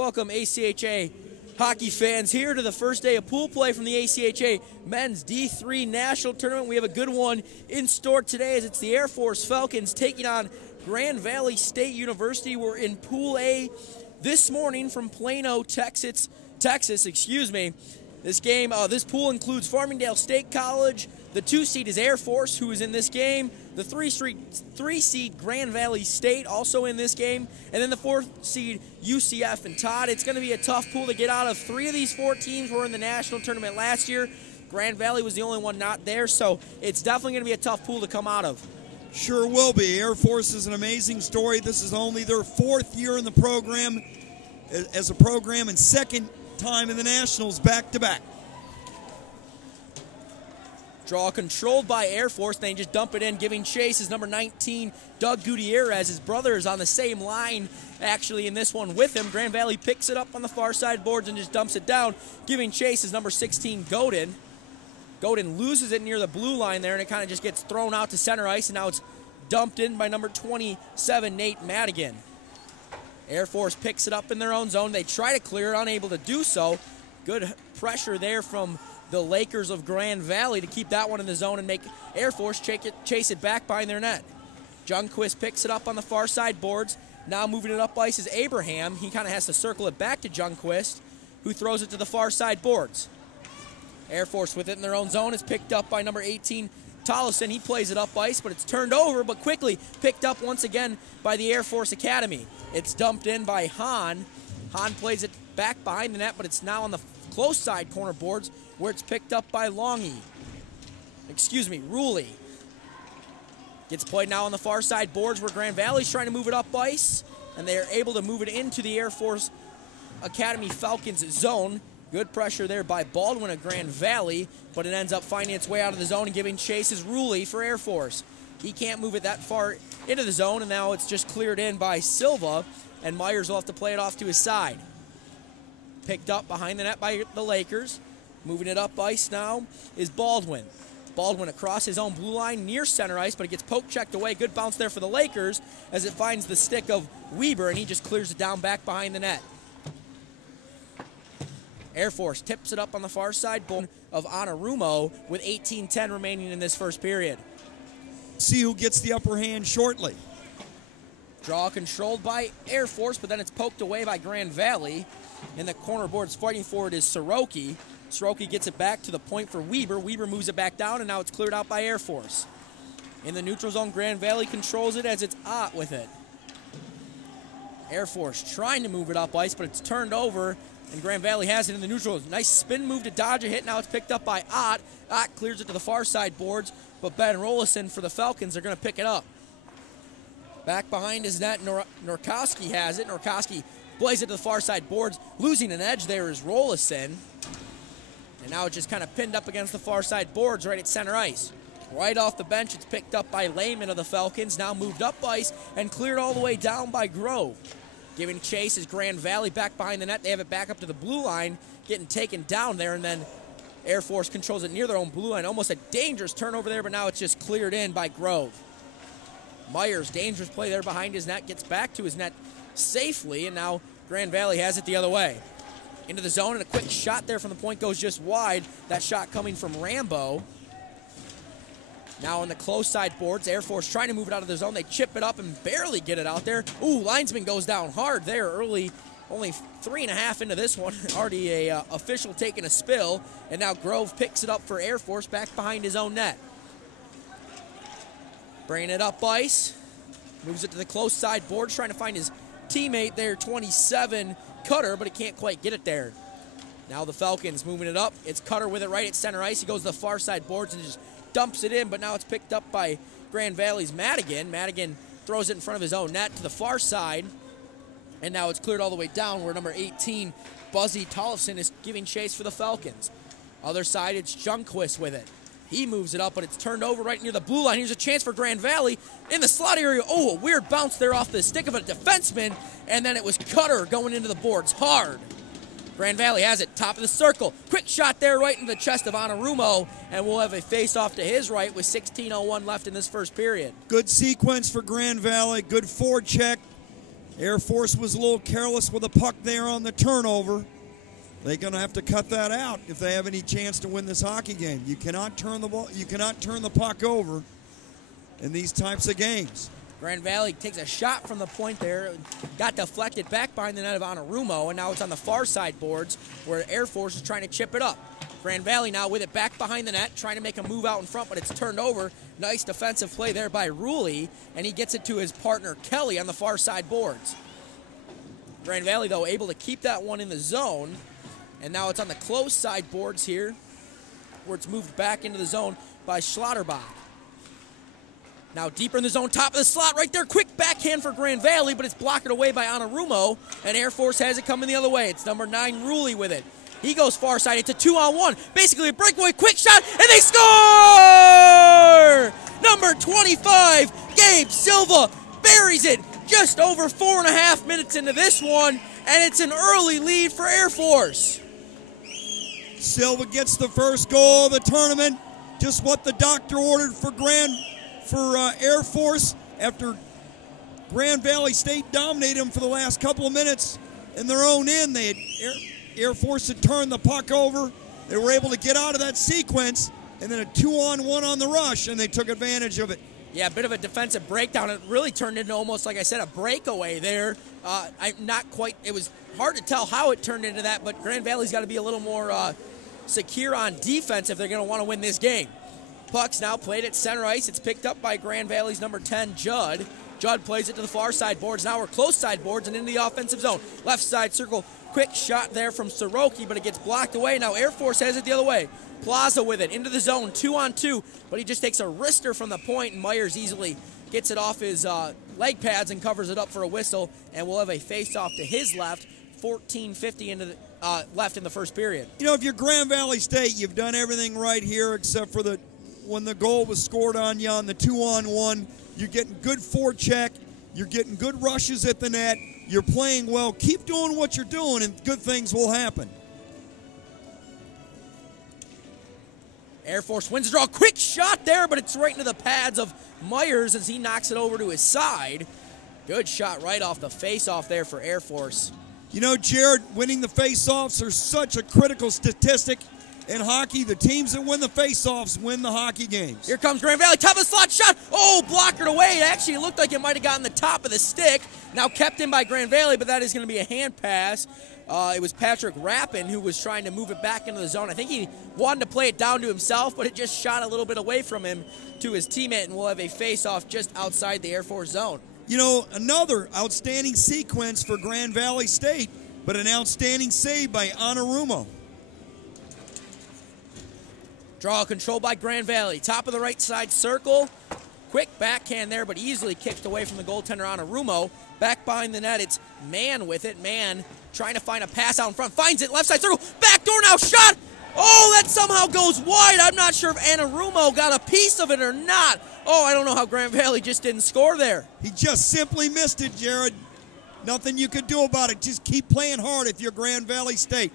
Welcome, ACHA hockey fans, here to the first day of pool play from the ACHA Men's D3 National Tournament. We have a good one in store today as it's the Air Force Falcons taking on Grand Valley State University. We're in Pool A this morning from Plano, Texas. This game, this pool includes Farmingdale State College. The 2 seed is Air Force, who is in this game. The 3 seed Grand Valley State also in this game. And then the 4 seed UCF and Todd. It's going to be a tough pool to get out of. 3 of these 4 teams were in the national tournament last year. Grand Valley was the only one not there, so it's definitely going to be a tough pool to come out of. Sure will be. Air Force is an amazing story. This is only their 4th year in the program as a program and 2nd time in the Nationals back-to-back. Draw controlled by Air Force. They just dump it in. Giving chase is number 19, Doug Gutierrez. His brother is on the same line, actually, in this one with him. Grand Valley picks it up on the far side boards and just dumps it down. Giving chase is number 16, Godin. Godin loses it near the blue line there, and it kind of just gets thrown out to center ice, and now it's dumped in by number 27, Nate Madigan. Air Force picks it up in their own zone. They try to clear it, unable to do so. Good pressure there from the Lakers of Grand Valley to keep that one in the zone and make Air Force chase it back behind their net. Jungquist picks it up on the far side boards. Now moving it up ice is Abraham. He kind of has to circle it back to Jungquist, who throws it to the far side boards. Air Force with it in their own zone is picked up by number 18, Tollefson. He plays it up ice, but it's turned over, but quickly picked up once again by the Air Force Academy. It's dumped in by Hahn. Hahn plays it back behind the net, but it's now on the close side corner boards where it's picked up by Ruley. Gets played now on the far side boards where Grand Valley's trying to move it up ice, and they are able to move it into the Air Force Academy Falcons zone. Good pressure there by Baldwin of Grand Valley, but it ends up finding its way out of the zone and giving chase is Ruley for Air Force. He can't move it that far into the zone, and now it's just cleared in by Silva, and Myers will have to play it off to his side. Picked up behind the net by the Lakers. Moving it up ice now is Baldwin. Baldwin across his own blue line near center ice, but it gets poke-checked away. Good bounce there for the Lakers as it finds the stick of Weber, and he just clears it down back behind the net. Air Force tips it up on the far side of Anarumo with 18:10 remaining in this first period. See who gets the upper hand shortly. Draw controlled by Air Force, but then it's poked away by Grand Valley. In the corner boards fighting for it is Soroki. Soroki gets it back to the point for Weber. Weber moves it back down, and now it's cleared out by Air Force. In the neutral zone, Grand Valley controls it as it's Ott with it. Air Force trying to move it up ice, but it's turned over, and Grand Valley has it in the neutral. Nice spin move to dodge a hit. Now it's picked up by Ott. Ott clears it to the far side boards, but Ben Rollison for the Falcons are going to pick it up. Back behind his net, Norkowski has it. Norkowski plays it to the far side boards. Losing an edge there is Rollison. And now it's just kind of pinned up against the far side boards right at center ice. Right off the bench, it's picked up by Lehman of the Falcons. Now moved up ice and cleared all the way down by Grove. Giving chase is Grand Valley back behind the net. They have it back up to the blue line, getting taken down there, and then Air Force controls it near their own blue line. Almost a dangerous turnover there, but now it's just cleared in by Grove. Myers, dangerous play there behind his net, gets back to his net safely, and now Grand Valley has it the other way. Into the zone, and a quick shot there from the point goes just wide. That shot coming from Rambo. Now on the close side boards, Air Force trying to move it out of the zone. They chip it up and barely get it out there. Ooh, linesman goes down hard there early. Only 3.5 into this one. Already a official taking a spill. And now Grove picks it up for Air Force back behind his own net. Bringing it up ice. Moves it to the close side boards, trying to find his teammate there, 27, Cutter, but he can't quite get it there. Now the Falcons moving it up. It's Cutter with it right at center ice. He goes to the far side boards and just dumps it in, but now it's picked up by Grand Valley's Madigan. Madigan throws it in front of his own net to the far side, and now it's cleared all the way down where number 18, Buzzy Tollefson, is giving chase for the Falcons. Other side, it's Jungquist with it. He moves it up, but it's turned over right near the blue line. Here's a chance for Grand Valley in the slot area. Oh, a weird bounce there off the stick of a defenseman, and then it was Cutter going into the boards hard. Grand Valley has it, top of the circle. Quick shot there right into the chest of Anarumo, and we'll have a face-off to his right with 16:01 left in this first period. Good sequence for Grand Valley, good forecheck, Air Force was a little careless with the puck there on the turnover. They're going to have to cut that out if they have any chance to win this hockey game. You cannot turn the ball. You cannot turn the puck over in these types of games. Grand Valley takes a shot from the point there, got deflected back behind the net of Anarumo, and now it's on the far side boards where Air Force is trying to chip it up. Grand Valley now with it back behind the net, trying to make a move out in front, but it's turned over. Nice defensive play there by Ruley, and he gets it to his partner Kelly on the far side boards. Grand Valley, though, able to keep that one in the zone, and now it's on the close side boards here, where it's moved back into the zone by Schlotterbach. Now deeper in the zone, top of the slot right there. Quick backhand for Grand Valley, but it's blocked away by Anarumo, and Air Force has it coming the other way. It's number 9, Ruley, with it. He goes far side. It's a 2-on-1. Basically a breakaway, quick shot, and they score! Number 25, Gabe Silva, buries it just over 4.5 minutes into this one, and it's an early lead for Air Force. Silva gets the first goal of the tournament. Just what the doctor ordered for Air Force after Grand Valley State dominated them for the last couple of minutes in their own end. They had Air Force had turned the puck over. They were able to get out of that sequence, and then a 2-on-1 on the rush, and they took advantage of it. Yeah, a bit of a defensive breakdown. It really turned into almost, like I said, a breakaway there. It was hard to tell how it turned into that, but Grand Valley's got to be a little more secure on defense if they're going to want to win this game. Puck's now played at center ice. It's picked up by Grand Valley's number 10, Judd. Judd plays it to the far side boards. Now we're close side boards and into the offensive zone. Left side circle. Quick shot there from Soroki, but it gets blocked away. Now Air Force has it the other way. Plaza with it into the zone, 2-on-2, but he just takes a wrister from the point, and Myers easily gets it off his leg pads and covers it up for a whistle, and we'll have a face-off to his left. 14:50 into the left in the first period. You know, if you're Grand Valley State, you've done everything right here except for when the goal was scored on you on the 2-on-1. You're getting good forecheck. You're getting good rushes at the net. You're playing well. Keep doing what you're doing, and good things will happen. Air Force wins the draw. Quick shot there, but it's right into the pads of Myers as he knocks it over to his side. Good shot right off the face-off there for Air Force. You know, Jared, winning the face-offs are such a critical statistic in hockey. The teams that win the face-offs win the hockey games. Here comes Grand Valley. Top of the slot shot. Oh, blockered away. Actually, it looked like it might have gotten the top of the stick. Now kept in by Grand Valley, but that is going to be a hand pass. It was Patrick Rappin who was trying to move it back into the zone. I think he wanted to play it down to himself, but it just shot a little bit away from him to his teammate, and we'll have a face-off just outside the Air Force zone. You know, another outstanding sequence for Grand Valley State, but an outstanding save by Anarumo. Draw control by Grand Valley. Top of the right side circle. Quick backhand there, but easily kicked away from the goaltender Anarumo. Back behind the net, it's Mann with it. Mann trying to find a pass out in front. Finds it, left side circle. Backdoor now, shot! Oh, that somehow goes wide. I'm not sure if Anarumo got a piece of it or not. Oh, I don't know how Grand Valley just didn't score there. He just simply missed it, Jared. Nothing you could do about it. Just keep playing hard if you're Grand Valley State.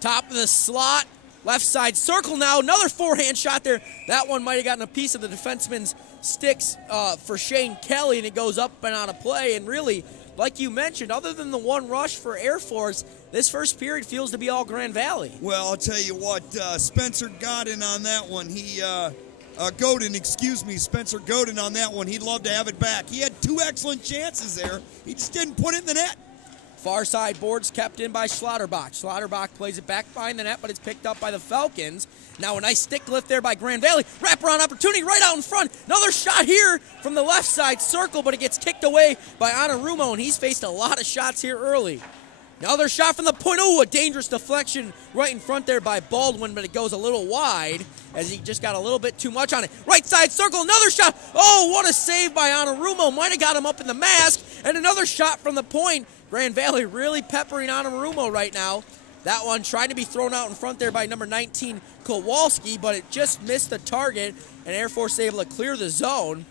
Top of the slot. Left side circle now. Another forehand shot there. That one might have gotten a piece of the defenseman's sticks for Shane Kelly, and it goes up and out of play. And really, like you mentioned, other than the one rush for Air Force, this first period feels to be all Grand Valley. Well, I'll tell you what, Spencer Godin on that one. Spencer Godin on that one. He'd love to have it back. He had two excellent chances there. He just didn't put it in the net. Far side boards kept in by Schlotterbach. Schlotterbach plays it back behind the net, but it's picked up by the Falcons. Now a nice stick lift there by Grand Valley. Wraparound opportunity right out in front. Another shot here from the left side circle, but it gets kicked away by Anarumo, and he's faced a lot of shots here early. Another shot from the point. Oh, a dangerous deflection right in front there by Baldwin, but it goes a little wide as he just got a little bit too much on it. Right side circle, another shot. Oh, what a save by Anarumo. Might have got him up in the mask. And another shot from the point. Grand Valley really peppering Anarumo right now. That one trying to be thrown out in front there by number 19, Kowalski, but it just missed the target, and Air Force able to clear the zone.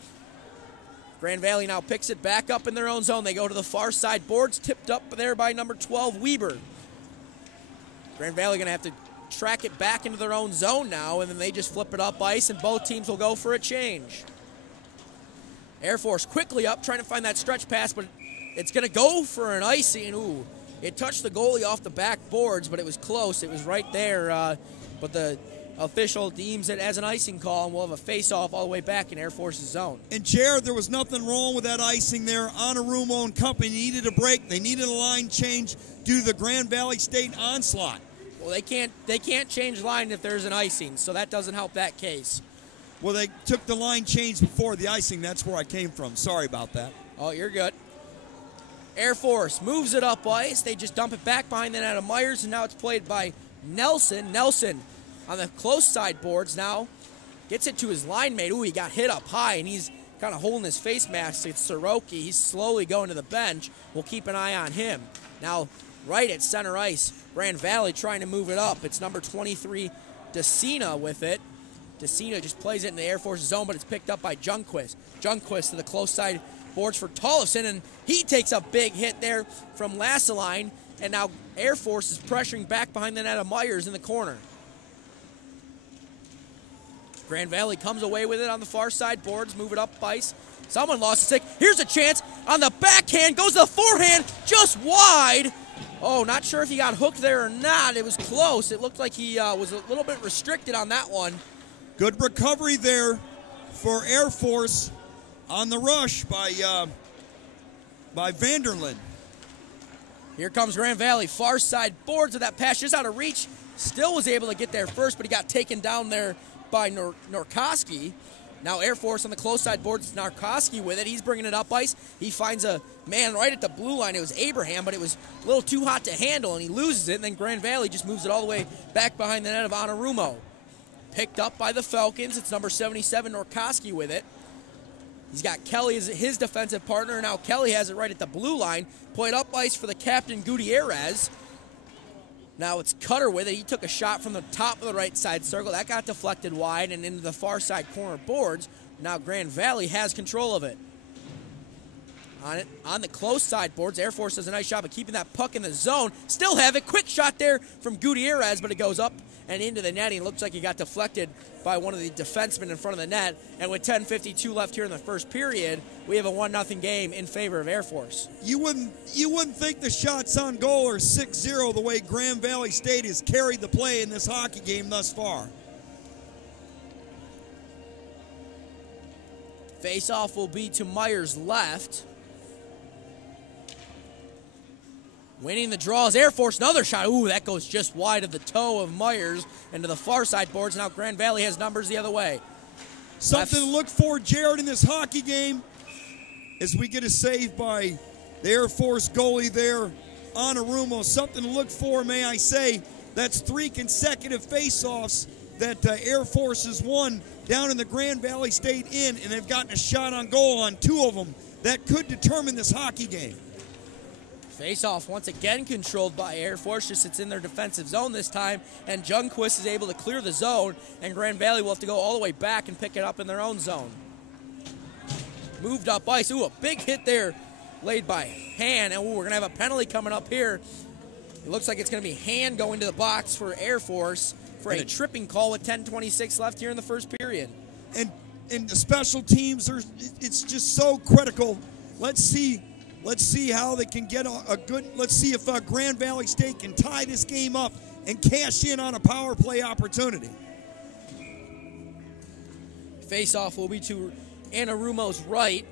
Grand Valley now picks it back up in their own zone. They go to the far side boards, tipped up there by number 12, Weber. Grand Valley going to have to track it back into their own zone now, and then they just flip it up ice, and both teams will go for a change. Air Force quickly up, trying to find that stretch pass, but It's going to go for an icing. Ooh, it touched the goalie off the back boards, but it was close. It was right there, but the official deems it as an icing call, and we'll have a face-off all the way back in Air Force's zone. And, Jared, there was nothing wrong with that icing there. Anarumo and company needed a break. They needed a line change due to the Grand Valley State onslaught. Well, they can't change line if there's an icing, so that doesn't help that case. Well, they took the line change before the icing. That's where I came from. Sorry about that. Oh, you're good. Air Force moves it up ice. They just dump it back behind the net of Myers, and now it's played by Nelson. Nelson on the close side boards now gets it to his line mate. Ooh, he got hit up high, and he's kind of holding his face mask. It's Soroki. He's slowly going to the bench. We'll keep an eye on him. Now, right at center ice, Grand Valley trying to move it up. It's number 23, DeCina with it. DeCina just plays it in the Air Force zone, but it's picked up by Junquist. Junquist to the close side boards for Tollefson, and he takes a big hit there from Lassaline, and now Air Force is pressuring back behind the net of Myers in the corner. Grand Valley comes away with it on the far side boards, move it up ice. Someone lost a stick. Here's a chance on the backhand, goes the forehand, just wide. Oh, not sure if he got hooked there or not. It was close. It looked like he was a little bit restricted on that one. Good recovery there for Air Force on the rush by Vanderlyn. Here comes Grand Valley. Far side boards with that pass just out of reach. Still was able to get there first, but he got taken down there by Norkoski. Now Air Force on the close side boards. Norkoski with it. He's bringing it up ice. He finds a man right at the blue line. It was Abraham, but it was a little too hot to handle, and he loses it. And then Grand Valley just moves it all the way back behind the net of Anarumo. Picked up by the Falcons. It's number 77, Norkoski with it. He's got Kelly as his defensive partner. Now Kelly has it right at the blue line. Played up ice for the captain, Gutierrez. Now it's Cutter with it. He took a shot from the top of the right side circle. That got deflected wide and into the far side corner boards. Now Grand Valley has control of it. On the close side boards, Air Force does a nice job of keeping that puck in the zone. Still have it. Quick shot there from Gutierrez, but it goes up and into the netting. It looks like he got deflected by one of the defensemen in front of the net. And with 10:52 left here in the first period, we have a 1-0 game in favor of Air Force. You wouldn't think the shots on goal are 6-0 the way Grand Valley State has carried the play in this hockey game thus far. Face-off will be to Myers' left. Winning the draw is Air Force. Another shot. Ooh, that goes just wide of the toe of Myers into the far side boards. Now Grand Valley has numbers the other way. Something to look for, Jared, in this hockey game as we get a save by the Air Force goalie there, Anarumo. Something to look for, may I say. That's 3 consecutive face-offs that Air Force has won down in the Grand Valley State Inn, and they've gotten a shot on goal on 2 of them. That could determine this hockey game. Face-off once again controlled by Air Force, just it's in their defensive zone this time, and Junquist is able to clear the zone, and Grand Valley will have to go all the way back and pick it up in their own zone. Moved up ice. Ooh, a big hit there laid by Han, and ooh, we're going to have a penalty coming up here. It looks like it's going to be Han going to the box for Air Force for a tripping call with 10:26 left here in the first period. And the special teams, it's just so critical. Let's see how they can get a good. Let's see if Grand Valley State can tie this game up and cash in on a power play opportunity. Face-off will be to Anarumo's right.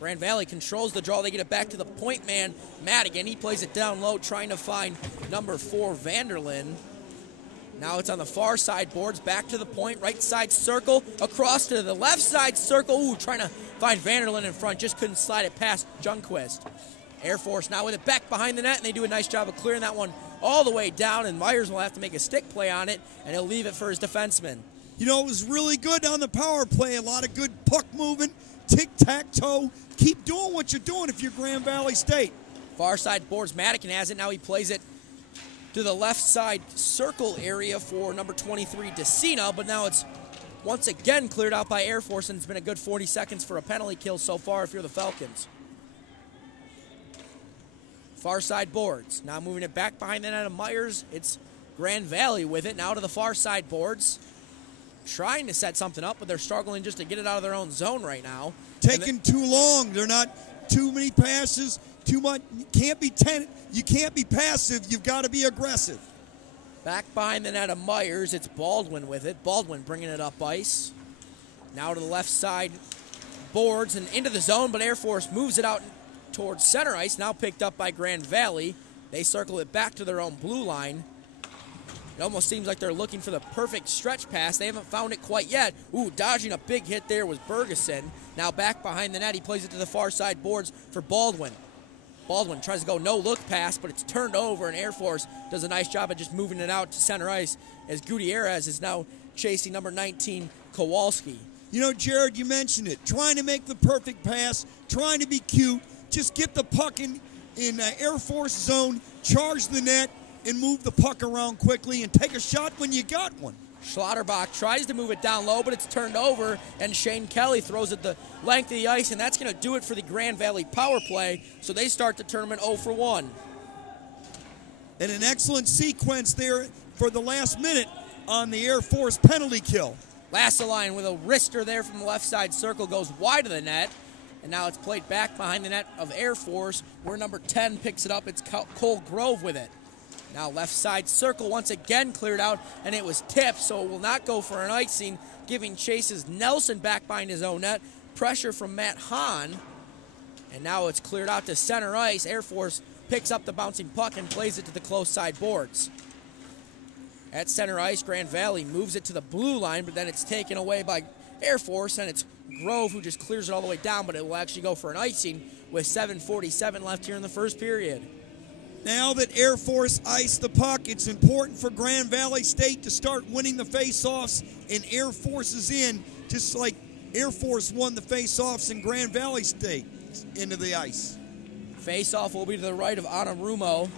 Grand Valley controls the draw. They get it back to the point man, Madigan. He plays it down low, trying to find number 4, Vanderlyn. Now it's on the far side boards, back to the point, right side circle, across to the left side circle. Ooh, trying to find Vanderlyn in front, just couldn't slide it past Junquist. Air Force now with it back behind the net, and they do a nice job of clearing that one all the way down, and Myers will have to make a stick play on it, and he'll leave it for his defenseman. You know, it was really good on the power play, a lot of good puck movement, tic-tac-toe. Keep doing what you're doing if you're Grand Valley State. Far side boards, Madigan has it, now he plays it to the left side circle area for number 23, DeCina, but now it's once again cleared out by Air Force, and it's been a good 40 seconds for a penalty kill so far if you're the Falcons. Far side boards. Now moving it back behind the net of Myers. It's Grand Valley with it now to the far side boards. Trying to set something up, but they're struggling just to get it out of their own zone right now. Taking too long. They're not too many passes, too much. You can't be passive. You've got to be aggressive. Back behind the net of Myers, it's Baldwin with it. Baldwin bringing it up ice. Now to the left side boards and into the zone, but Air Force moves it out towards center ice, now picked up by Grand Valley. They circle it back to their own blue line. It almost seems like they're looking for the perfect stretch pass. They haven't found it quite yet. Ooh, dodging a big hit there was Bergeson. Now back behind the net, he plays it to the far side boards for Baldwin. Baldwin tries to go no-look pass, but it's turned over, and Air Force does a nice job of just moving it out to center ice as Gutierrez is now chasing number 19, Kowalski. You know, Jared, you mentioned it. Trying to make the perfect pass, trying to be cute. Just get the puck in Air Force zone, charge the net, and move the puck around quickly and take a shot when you got one. Schlotterbach tries to move it down low, but it's turned over, and Shane Kelly throws it the length of the ice, and that's going to do it for the Grand Valley power play, so they start the tournament 0-for-1. And an excellent sequence there for the last minute on the Air Force penalty kill. Lasseline with a wrister there from the left side circle goes wide of the net, and now it's played back behind the net of Air Force, where number 10 picks it up. It's Cole Grove with it. Now left side circle once again cleared out, and it was tipped, so it will not go for an icing, giving chases Nelson back behind his own net. Pressure from Matt Hahn, and now it's cleared out to center ice. Air Force picks up the bouncing puck and plays it to the close side boards. At center ice, Grand Valley moves it to the blue line, but then it's taken away by Air Force, and it's Grove who just clears it all the way down, but it will actually go for an icing with 7:47 left here in the first period. Now that Air Force iced the puck, it's important for Grand Valley State to start winning the face-offs, and Air Force is in, just like Air Force won the face-offs in Grand Valley State into the ice. Face-off will be to the right of Anarumo.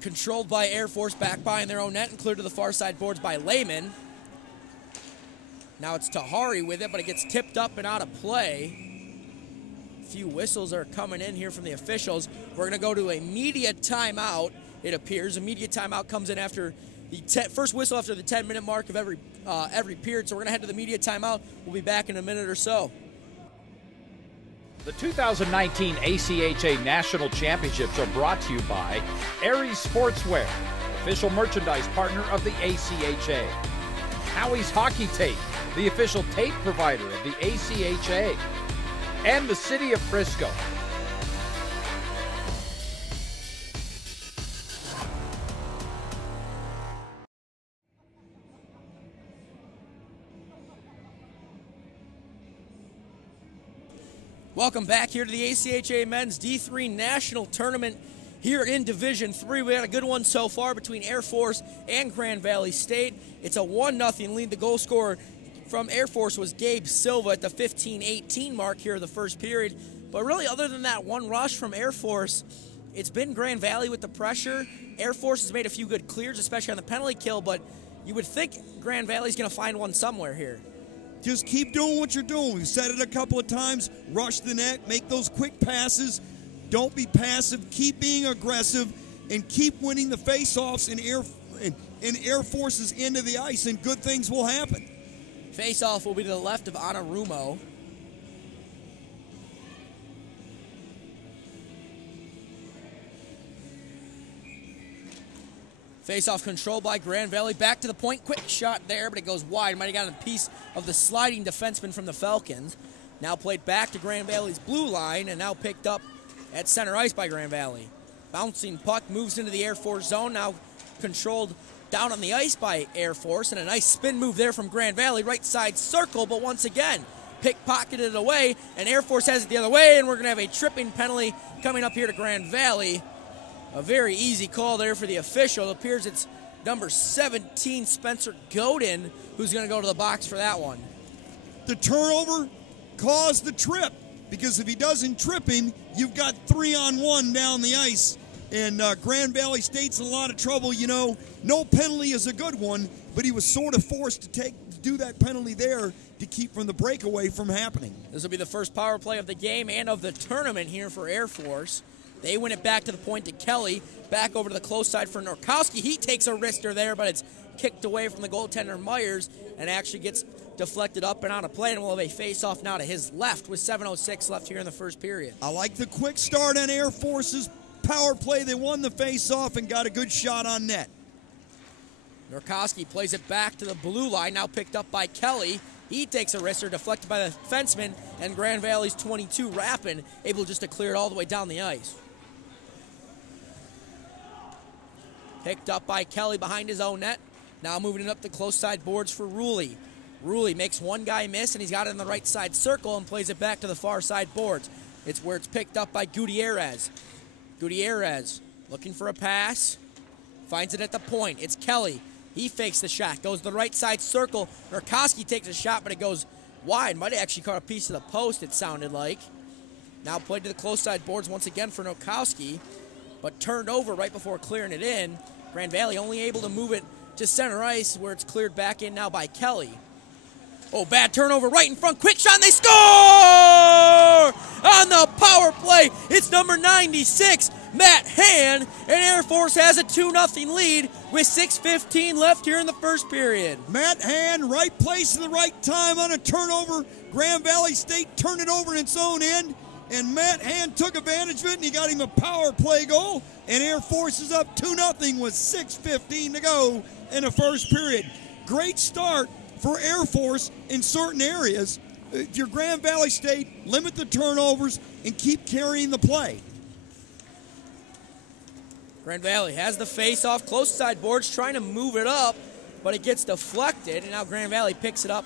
Controlled by Air Force, back behind their own net and cleared to the far side boards by Lehman. Now it's Tahari with it, but it gets tipped up and out of play. A few whistles are coming in here from the officials. We're going to go to a media timeout, it appears. A media timeout comes in after the first whistle after the 10-minute mark of every period. So we're going to head to the media timeout. We'll be back in a minute or so. The 2019 ACHA National Championships are brought to you by Aries Sportswear, official merchandise partner of the ACHA. Howie's Hockey Tape, the official tape provider of the ACHA. And the City of Frisco. Welcome back here to the ACHA Men's D3 National Tournament here in Division 3. We had a good one so far between Air Force and Grand Valley State. It's a 1-0 lead. The goal scorer from Air Force was Gabe Silva at the 15-18 mark here in the first period. But really, other than that one rush from Air Force, it's been Grand Valley with the pressure. Air Force has made a few good clears, especially on the penalty kill, but you would think Grand Valley's going to find one somewhere here. Just keep doing what you're doing. We've said it a couple of times. Rush the net, make those quick passes. Don't be passive. Keep being aggressive, and keep winning the face-offs in Air Force's end of the ice, and good things will happen. Face-off will be to the left of Anarumo. Face-off controlled by Grand Valley. Back to the point. Quick shot there, but it goes wide. Might have gotten a piece of the sliding defenseman from the Falcons. Now played back to Grand Valley's blue line, and now picked up at center ice by Grand Valley. Bouncing puck moves into the Air Force zone. Now controlled down on the ice by Air Force, and a nice spin move there from Grand Valley. Right side circle, but once again, pickpocketed away, and Air Force has it the other way, and we're going to have a tripping penalty coming up here to Grand Valley. A very easy call there for the official. It appears it's number 17, Spencer Godin, who's going to go to the box for that one. The turnover caused the trip, because if he doesn't trip him, you've got 3-on-1 down the ice. And Grand Valley State's in a lot of trouble. You know, no penalty is a good one, but he was sort of forced to do that penalty there to keep from the breakaway from happening. This will be the first power play of the game and of the tournament here for Air Force. They win it back to the point to Kelly. Back over to the close side for Norkowski. He takes a wrister there, but it's kicked away from the goaltender Myers and actually gets deflected up and out of play, and we'll have a face-off now to his left with 7:06 left here in the first period. I like the quick start on Air Force's power play. They won the face-off and got a good shot on net. Nurkowski plays it back to the blue line, now picked up by Kelly. He takes a wrister, deflected by the defenseman, and Grand Valley's 22, Rappin, able just to clear it all the way down the ice. Picked up by Kelly behind his own net. Now moving it up the close side boards for Ruley. Ruley makes one guy miss, and he's got it in the right side circle and plays it back to the far side boards. It's where it's picked up by Gutierrez. Gutierrez looking for a pass. Finds it at the point. It's Kelly. He fakes the shot. Goes to the right side circle. Nurkowski takes a shot, but it goes wide. Might have actually caught a piece of the post, it sounded like. Now played to the close side boards once again for Nurkowski, but turned over right before clearing it in. Grand Valley only able to move it to center ice, where it's cleared back in now by Kelly. Oh, bad turnover right in front. Quick shot, and they score! On the power play, it's number 96, Matt Hand, and Air Force has a 2-0 lead with 6:15 left here in the first period. Matt Hand, right place at the right time on a turnover. Grand Valley State turned it over in its own end, and Matt Hand took advantage of it, and he got him a power play goal, and Air Force is up 2-0 with 6:15 to go in the first period. Great start for Air Force in certain areas. If you're Grand Valley State, limit the turnovers and keep carrying the play. Grand Valley has the face-off, close side boards, trying to move it up, but it gets deflected, and now Grand Valley picks it up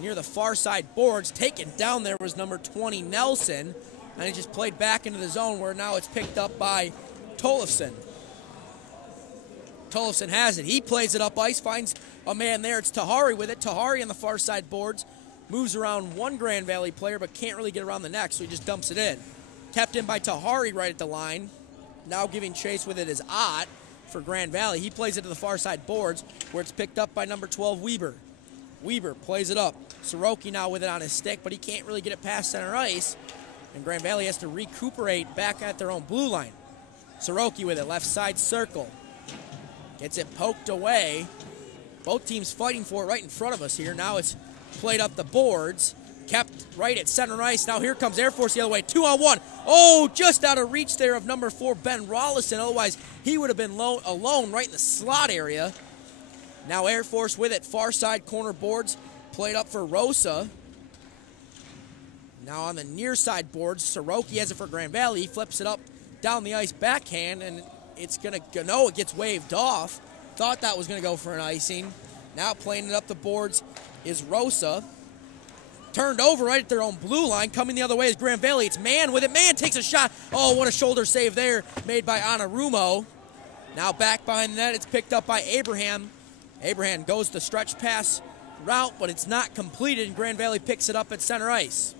near the far side boards. Taken down there was number 20, Nelson, and he just played back into the zone, where now it's picked up by Tollefson. Tollefson has it. He plays it up ice, finds a man there. It's Tahari with it. Tahari on the far side boards. Moves around one Grand Valley player, but can't really get around the next, so he just dumps it in. Kept in by Tahari right at the line. Now giving chase with it is Ott for Grand Valley. He plays it to the far side boards, where it's picked up by number 12, Weber. Weber plays it up. Soroki now with it on his stick, but he can't really get it past center ice. And Grand Valley has to recuperate back at their own blue line. Soroki with it, left side circle. Gets it poked away. Both teams fighting for it right in front of us here. Now it's played up the boards. Kept right at center ice. Now here comes Air Force the other way. 2-on-1. Oh, just out of reach there of number 4, Ben Rollison. Otherwise, he would have been alone right in the slot area. Now Air Force with it. Far side corner boards. Played up for Rosa. Now on the near side boards, Soroki has it for Grand Valley. He flips it up down the ice backhand, and it's going to go. It gets waved off. Thought that was going to go for an icing. Now playing it up the boards is Rosa. Turned over right at their own blue line. Coming the other way is Grand Valley. It's Mann with it. Mann takes a shot. Oh, what a shoulder save there made by Anarumo. Now back behind the net. It's picked up by Abraham. Abraham goes the stretch pass route, but it's not completed, and Grand Valley picks it up at center ice.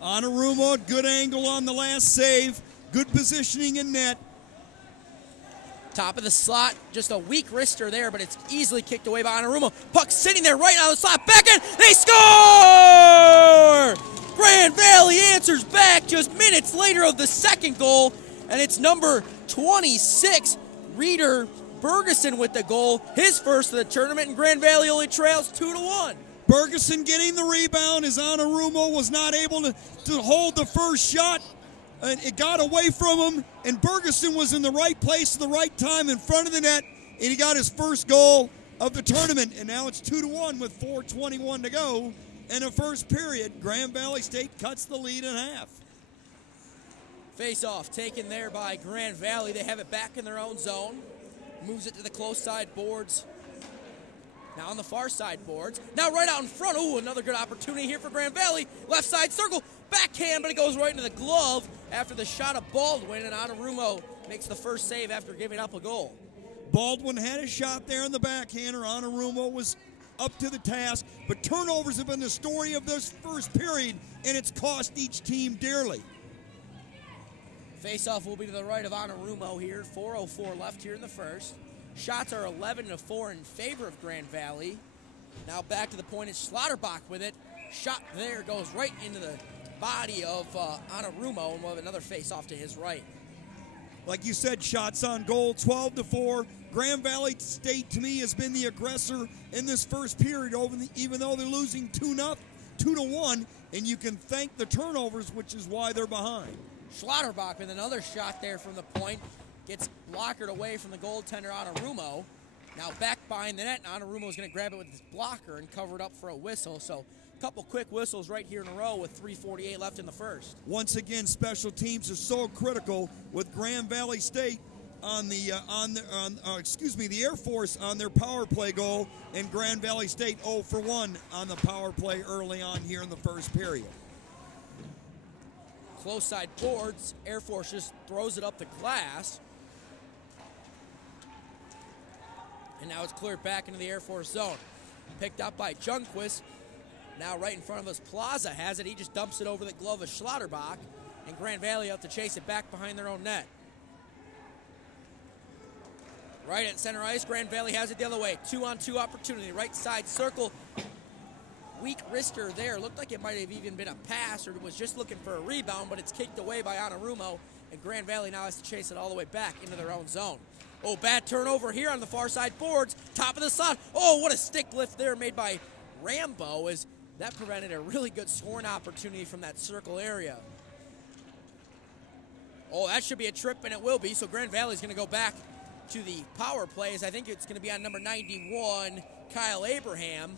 Anarumo, good angle on the last save. Good positioning in net. Top of the slot, just a weak wrister there, but it's easily kicked away by Anarumo. Puck sitting there right out of the slot. Back in, they score! Grand Valley answers back just minutes later of the second goal, and it's number 26, Reeder Bergeson with the goal, his first of the tournament, and Grand Valley only trails 2-1. Bergeson getting the rebound as Anarumo was not able to hold the first shot. And it got away from him, and Bergeson was in the right place at the right time in front of the net, and he got his first goal of the tournament. And now it's 2-1 with 4:21 to go in the first period. Grand Valley State cuts the lead in half. Face-off taken there by Grand Valley. They have it back in their own zone. Moves it to the close side boards. Now on the far side boards. Now right out in front. Ooh, another good opportunity here for Grand Valley. Left side circle. Backhand, but it goes right into the glove after the shot of Baldwin, and Anarumo makes the first save after giving up a goal. Baldwin had a shot there in the backhander. Anarumo was up to the task, but turnovers have been the story of this first period, and it's cost each team dearly. Face-off will be to the right of Anarumo here. 4:04 left here in the first. Shots are 11-4 in favor of Grand Valley. Now back to the point. It's Schlotterbach with it. Shot there goes right into the body of Anarumo, and we'll have another face-off to his right. Like you said, shots on goal, 12-4. Grand Valley State, to me, has been the aggressor in this first period, even though they're losing 2-1, and you can thank the turnovers, which is why they're behind. Schlotterbach with another shot there from the point. Gets blockered away from the goaltender, Anarumo. Now back behind the net, and Anarumo is going to grab it with his blocker and cover it up for a whistle. So a couple quick whistles right here in a row with 3:48 left in the first. Once again, special teams are so critical with Grand Valley State on the Air Force on their power play goal, and Grand Valley State 0 for 1 on the power play early on here in the first period. Close side boards. Air Force just throws it up the glass. And now it's cleared back into the Air Force zone. Picked up by Junquist. Now right in front of us, Plaza has it. He just dumps it over the glove of Schlotterbach. And Grand Valley out to chase it back behind their own net. Right at center ice, Grand Valley has it the other way. 2-on-2 opportunity. Right side circle. Weak wrister there. Looked like it might have even been a pass or was just looking for a rebound, but it's kicked away by Anarumo. And Grand Valley now has to chase it all the way back into their own zone. Oh, bad turnover here on the far side boards. Top of the slot. Oh, what a stick lift there made by Rambo, as that prevented a really good scoring opportunity from that circle area. Oh, that should be a trip, and it will be. So Grand Valley's going to go back to the power plays. I think it's going to be on number 91, Kyle Abraham.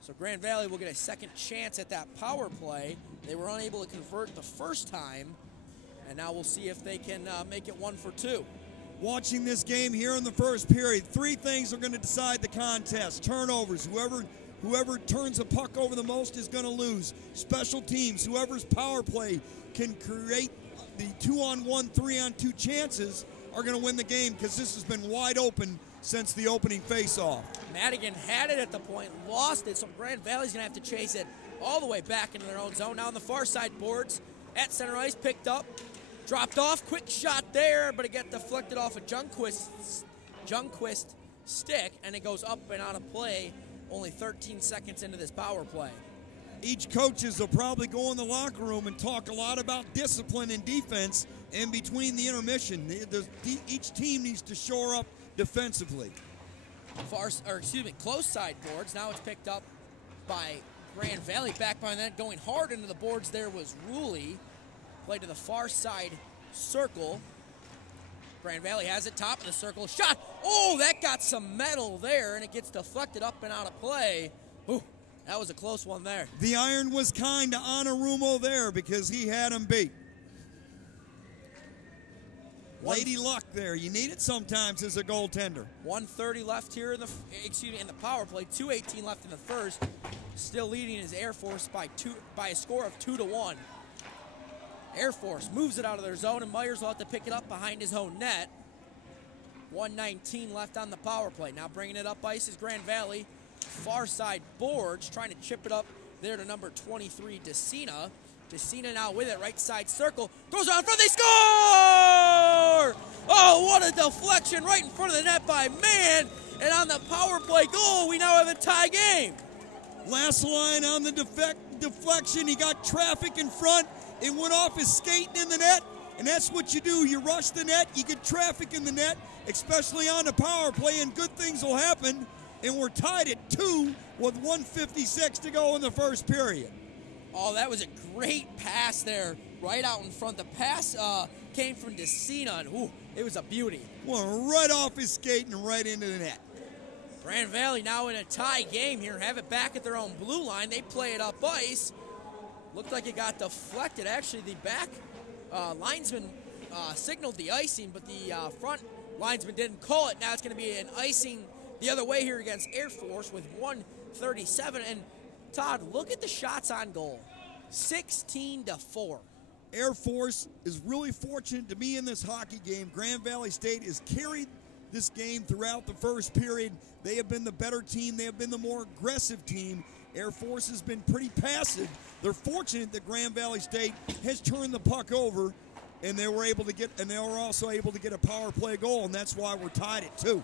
So Grand Valley will get a second chance at that power play. They were unable to convert the first time, and now we'll see if they can make it 1 for 2. Watching this game here in the first period, 3 things are going to decide the contest. Turnovers. Whoever turns the puck over the most is going to lose. Special teams. Whoever's power play can create the 2-on-1, 3-on-2 chances are going to win the game, because this has been wide open since the opening faceoff. Madigan had it at the point, lost it, so Grand Valley's going to have to chase it all the way back into their own zone. Now on the far side boards, at center ice, picked up, dropped off, quick shot there, but it got deflected off a Junquist stick, and it goes up and out of play only 13 seconds into this power play. Each coaches will probably go in the locker room and talk a lot about discipline and defense in between the intermission. Each team needs to shore up defensively. Close side boards. Now it's picked up by Grand Valley. Back by that, going hard into the boards there was Ruley. Played to the far side circle. Grand Valley has it, top of the circle. Shot! Oh, that got some metal there, and it gets deflected up and out of play. Ooh, that was a close one there. The iron was kind to Anarumo there, because he had him beat. Lady luck there. You need it sometimes as a goaltender. 1:30 left here in the power play. 2:18 left in the first. Still leading his Air Force by a score of 2-1. Air Force moves it out of their zone, and Myers will have to pick it up behind his own net. 1:19 left on the power play. Now bringing it up ice is Grand Valley. Far side boards, trying to chip it up there to number 23, Decina. Decina now with it, right side circle. Throws it out in front, they score! Oh, what a deflection right in front of the net by Mann. And on the power play goal, we now have a tie game. Last line on the deflection, he got traffic in front. It went off his skating in the net, and that's what you do. You rush the net, you get traffic in the net, especially on the power play, and good things will happen. And we're tied at 2 with 1:56 to go in the first period. Oh, that was a great pass there, right out in front. The pass came from Decina, and ooh, it was a beauty. Well, right off his skate and right into the net. Grand Valley now in a tie game here, have it back at their own blue line. They play it up ice. Looked like it got deflected. Actually, the back linesman signaled the icing, but the front linesman didn't call it. Now it's going to be an icing the other way here against Air Force with 1:37. And Todd, look at the shots on goal. 16-4. Air Force is really fortunate to be in this hockey game. Grand Valley State has carried this game throughout the first period. They have been the better team. They have been the more aggressive team. Air Force has been pretty passive. They're fortunate that Grand Valley State has turned the puck over, and they were also able to get a power play goal, and that's why we're tied at 2.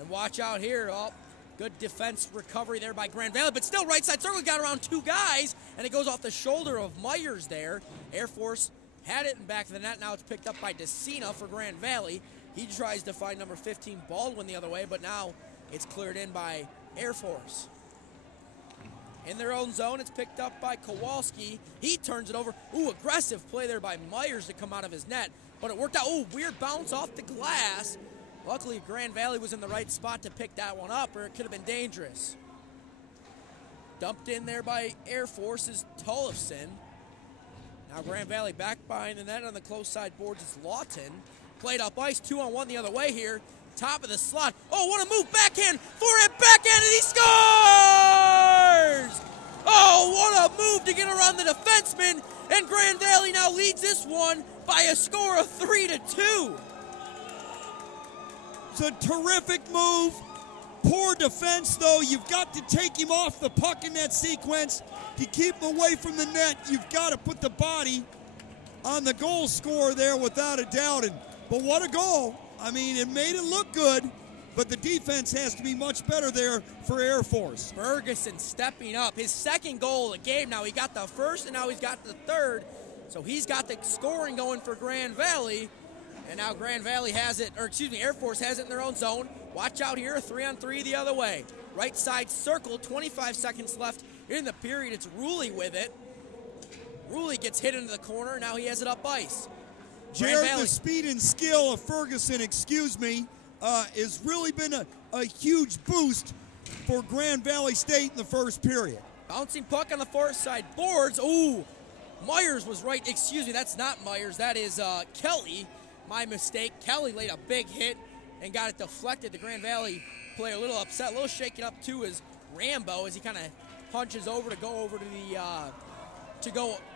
And watch out here. Oh, good defense recovery there by Grand Valley, but still right side circle, got around 2 guys, and it goes off the shoulder of Myers there. Air Force had it in back of the net. Now it's picked up by DeCina for Grand Valley. He tries to find number 15 Baldwin the other way, but now it's cleared in by Air Force. In their own zone, it's picked up by Kowalski. He turns it over. Ooh, aggressive play there by Myers to come out of his net, but it worked out. Ooh, weird bounce off the glass. Luckily, Grand Valley was in the right spot to pick that one up, or it could have been dangerous. Dumped in there by Air Force's Tollefson. Now Grand Valley back behind the net on the close side boards is Lawton. Played up ice, 2-on-1 the other way here. Top of the slot. Oh, what a move, backhand, forehand, backhand, and he scores! Oh, what a move to get around the defenseman, and Grand Valley now leads this one by a score of 3-2. It's a terrific move. Poor defense, though. You've got to take him off the puck in that sequence. To keep him away from the net, you've got to put the body on the goal scorer there without a doubt. But what a goal. I mean, it made it look good, but the defense has to be much better there for Air Force. Ferguson stepping up. His second goal of the game. Now he got the first, and now he's got the third. So he's got the scoring going for Grand Valley. And now Grand Valley has it, or excuse me, Air Force has it in their own zone. Watch out here, 3-on-3 the other way. Right side circle, 25 seconds left in the period. It's Ruley with it. Ruley gets hit into the corner. Now he has it up ice. Jared, the speed and skill of Ferguson, has really been a huge boost for Grand Valley State in the first period. Bouncing puck on the far side boards. Ooh, Myers was right. Excuse me, that's not Myers. That is Kelly. My mistake. Kelly laid a big hit and got it deflected. The Grand Valley player a little upset, a little shaken up too is Rambo as he kind of punches over to go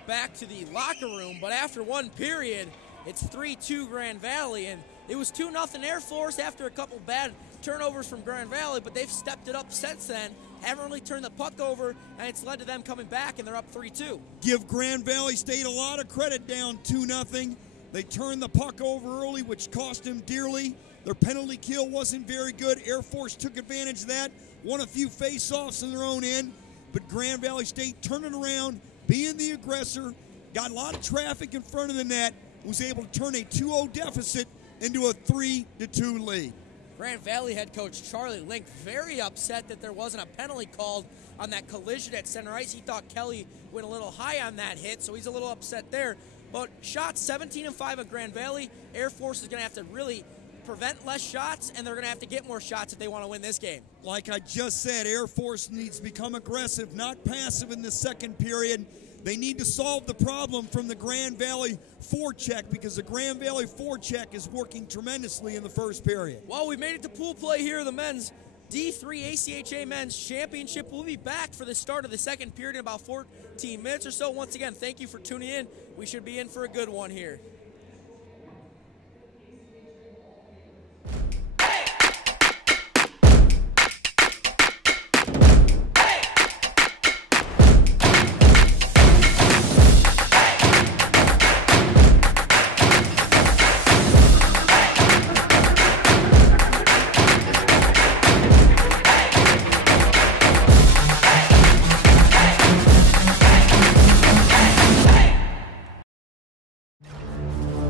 back to the locker room. But after one period, it's 3-2 Grand Valley, and it was 2-0 Air Force after a couple bad turnovers from Grand Valley, but they've stepped it up since then. Haven't really turned the puck over, and it's led to them coming back, and they're up 3-2. Give Grand Valley State a lot of credit down 2-0. They turned the puck over early, which cost them dearly. Their penalty kill wasn't very good. Air Force took advantage of that, won a few face-offs in their own end, but Grand Valley State turned it around, being the aggressor, got a lot of traffic in front of the net, was able to turn a 2-0 deficit into a 3-2 lead. Grand Valley head coach Charlie Link very upset that there wasn't a penalty called on that collision at center ice. He thought Kelly went a little high on that hit, so he's a little upset there. But shots 17-5 at Grand Valley. Air Force is going to have to really prevent less shots, and they're going to have to get more shots if they want to win this game. Like I just said, Air Force needs to become aggressive, not passive in the second period. They need to solve the problem from the Grand Valley forecheck, because the Grand Valley forecheck is working tremendously in the first period. Well, we made it to pool play here. The men's D3 ACHA Men's Championship will be back for the start of the second period in about 14 minutes or so. Once again, thank you for tuning in. We should be in for a good one here.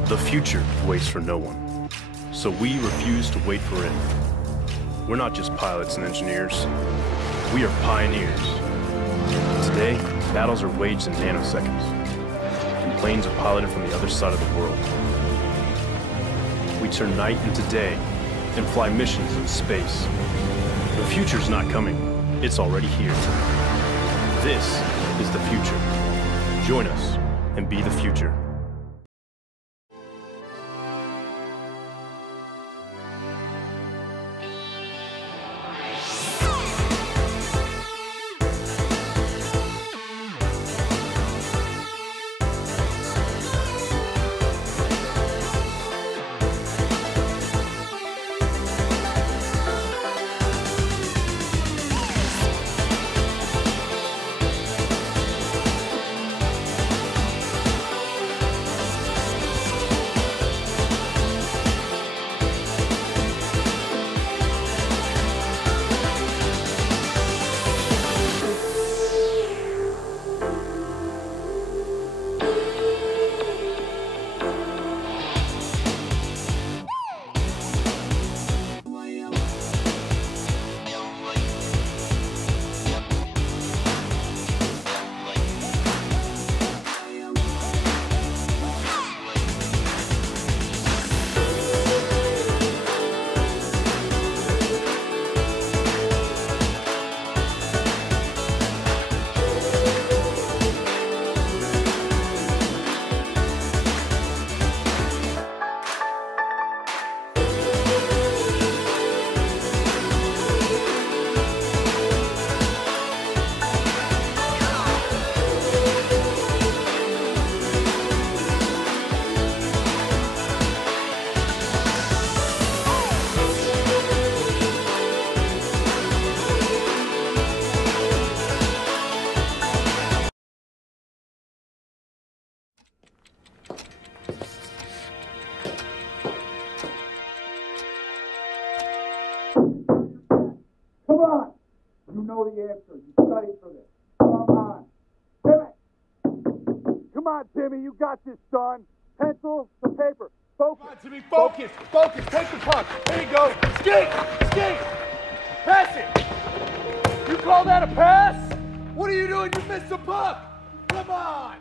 The future waits for no one, so we refuse to wait for it. We're not just pilots and engineers, we are pioneers. Today, battles are waged in nanoseconds, and planes are piloted from the other side of the world. We turn night into day and fly missions in space. The future's not coming, it's already here. This is the future. Join us and be the future. know the answer. You studied for this. Come on. Timmy! Come on, Timmy. You got this, son. Pencil to paper. Focus. Come on, Timmy. Focus. Focus. Take the puck. There you go. Skate. Skate. Pass it. You call that a pass? What are you doing? You missed the puck. Come on.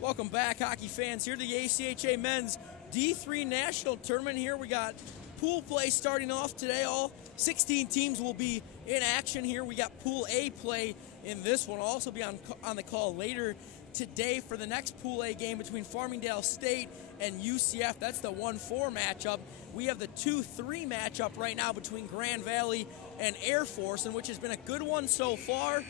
Welcome back, hockey fans. Here at the ACHA Men's D3 National Tournament. Here we got pool play starting off today. All 16 teams will be in action here. We got Pool A play in this one. I'll also be on the call later today for the next Pool A game between Farmingdale State and UCF. That's the 1-4 matchup. We have the 2-3 matchup right now between Grand Valley and Air Force, and which has been a good one so far.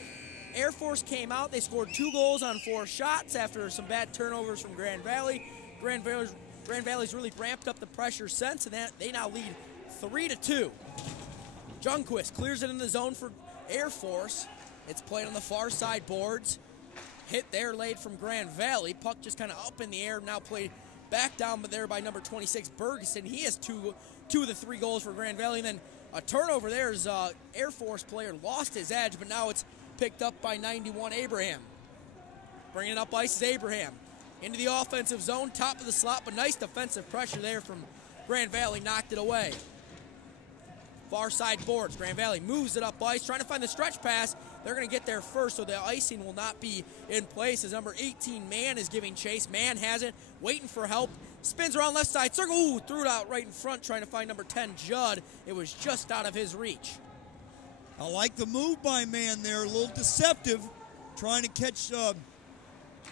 Air Force came out. They scored 2 goals on 4 shots after some bad turnovers from Grand Valley. Grand Valley's really ramped up the pressure since, and they now lead 3-2. Junquist clears it in the zone for Air Force. It's played on the far side boards. Hit there laid from Grand Valley. Puck just kind of up in the air. Now played back down there by number 26, Bergeson. He has two of the 3 goals for Grand Valley. And then a turnover there as Air Force player lost his edge, but now it's picked up by 91, Abraham. Bringing it up ice is Abraham. Into the offensive zone, top of the slot, but nice defensive pressure there from Grand Valley, knocked it away. Far side boards, Grand Valley moves it up ice, trying to find the stretch pass. They're going to get there first, so the icing will not be in place as number 18, Mann, is giving chase. Mann has it, waiting for help. Spins around left side circle, ooh, threw it out right in front, trying to find number 10, Judd. It was just out of his reach. I like the move by Mann there, a little deceptive, trying to catch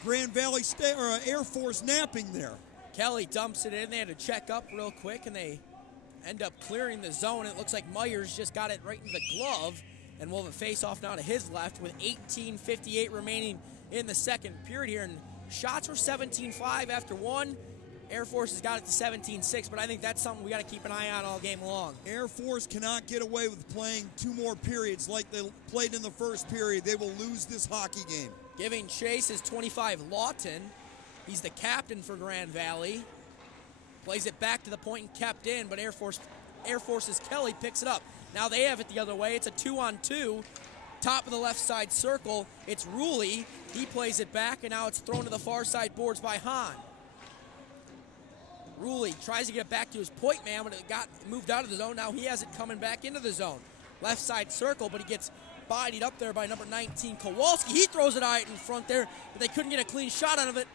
Grand Valley or Air Force napping there. Kelly dumps it in. They had to check up real quick, and they end up clearing the zone. It looks like Myers just got it right in the glove, and we'll have a face-off now to his left with 18:58 remaining in the second period here. And shots were 17-5 after 1. Air Force has got it to 17-6, but I think that's something we got to keep an eye on all game long. Air Force cannot get away with playing 2 more periods like they played in the first period. They will lose this hockey game. Giving chase is 25, Lawton. He's the captain for Grand Valley. Plays it back to the point and kept in, but Air Force's Kelly picks it up. Now they have it the other way. It's a 2-on-2. Top of the left side circle. It's Ruley. He plays it back, and now it's thrown to the far side boards by Hahn. Ruley tries to get it back to his point man, but it got moved out of the zone. Now he has it coming back into the zone. Left side circle, but he gets bodied up there by number 19, Kowalski. He throws it out in front there, but they couldn't get a clean shot out of it.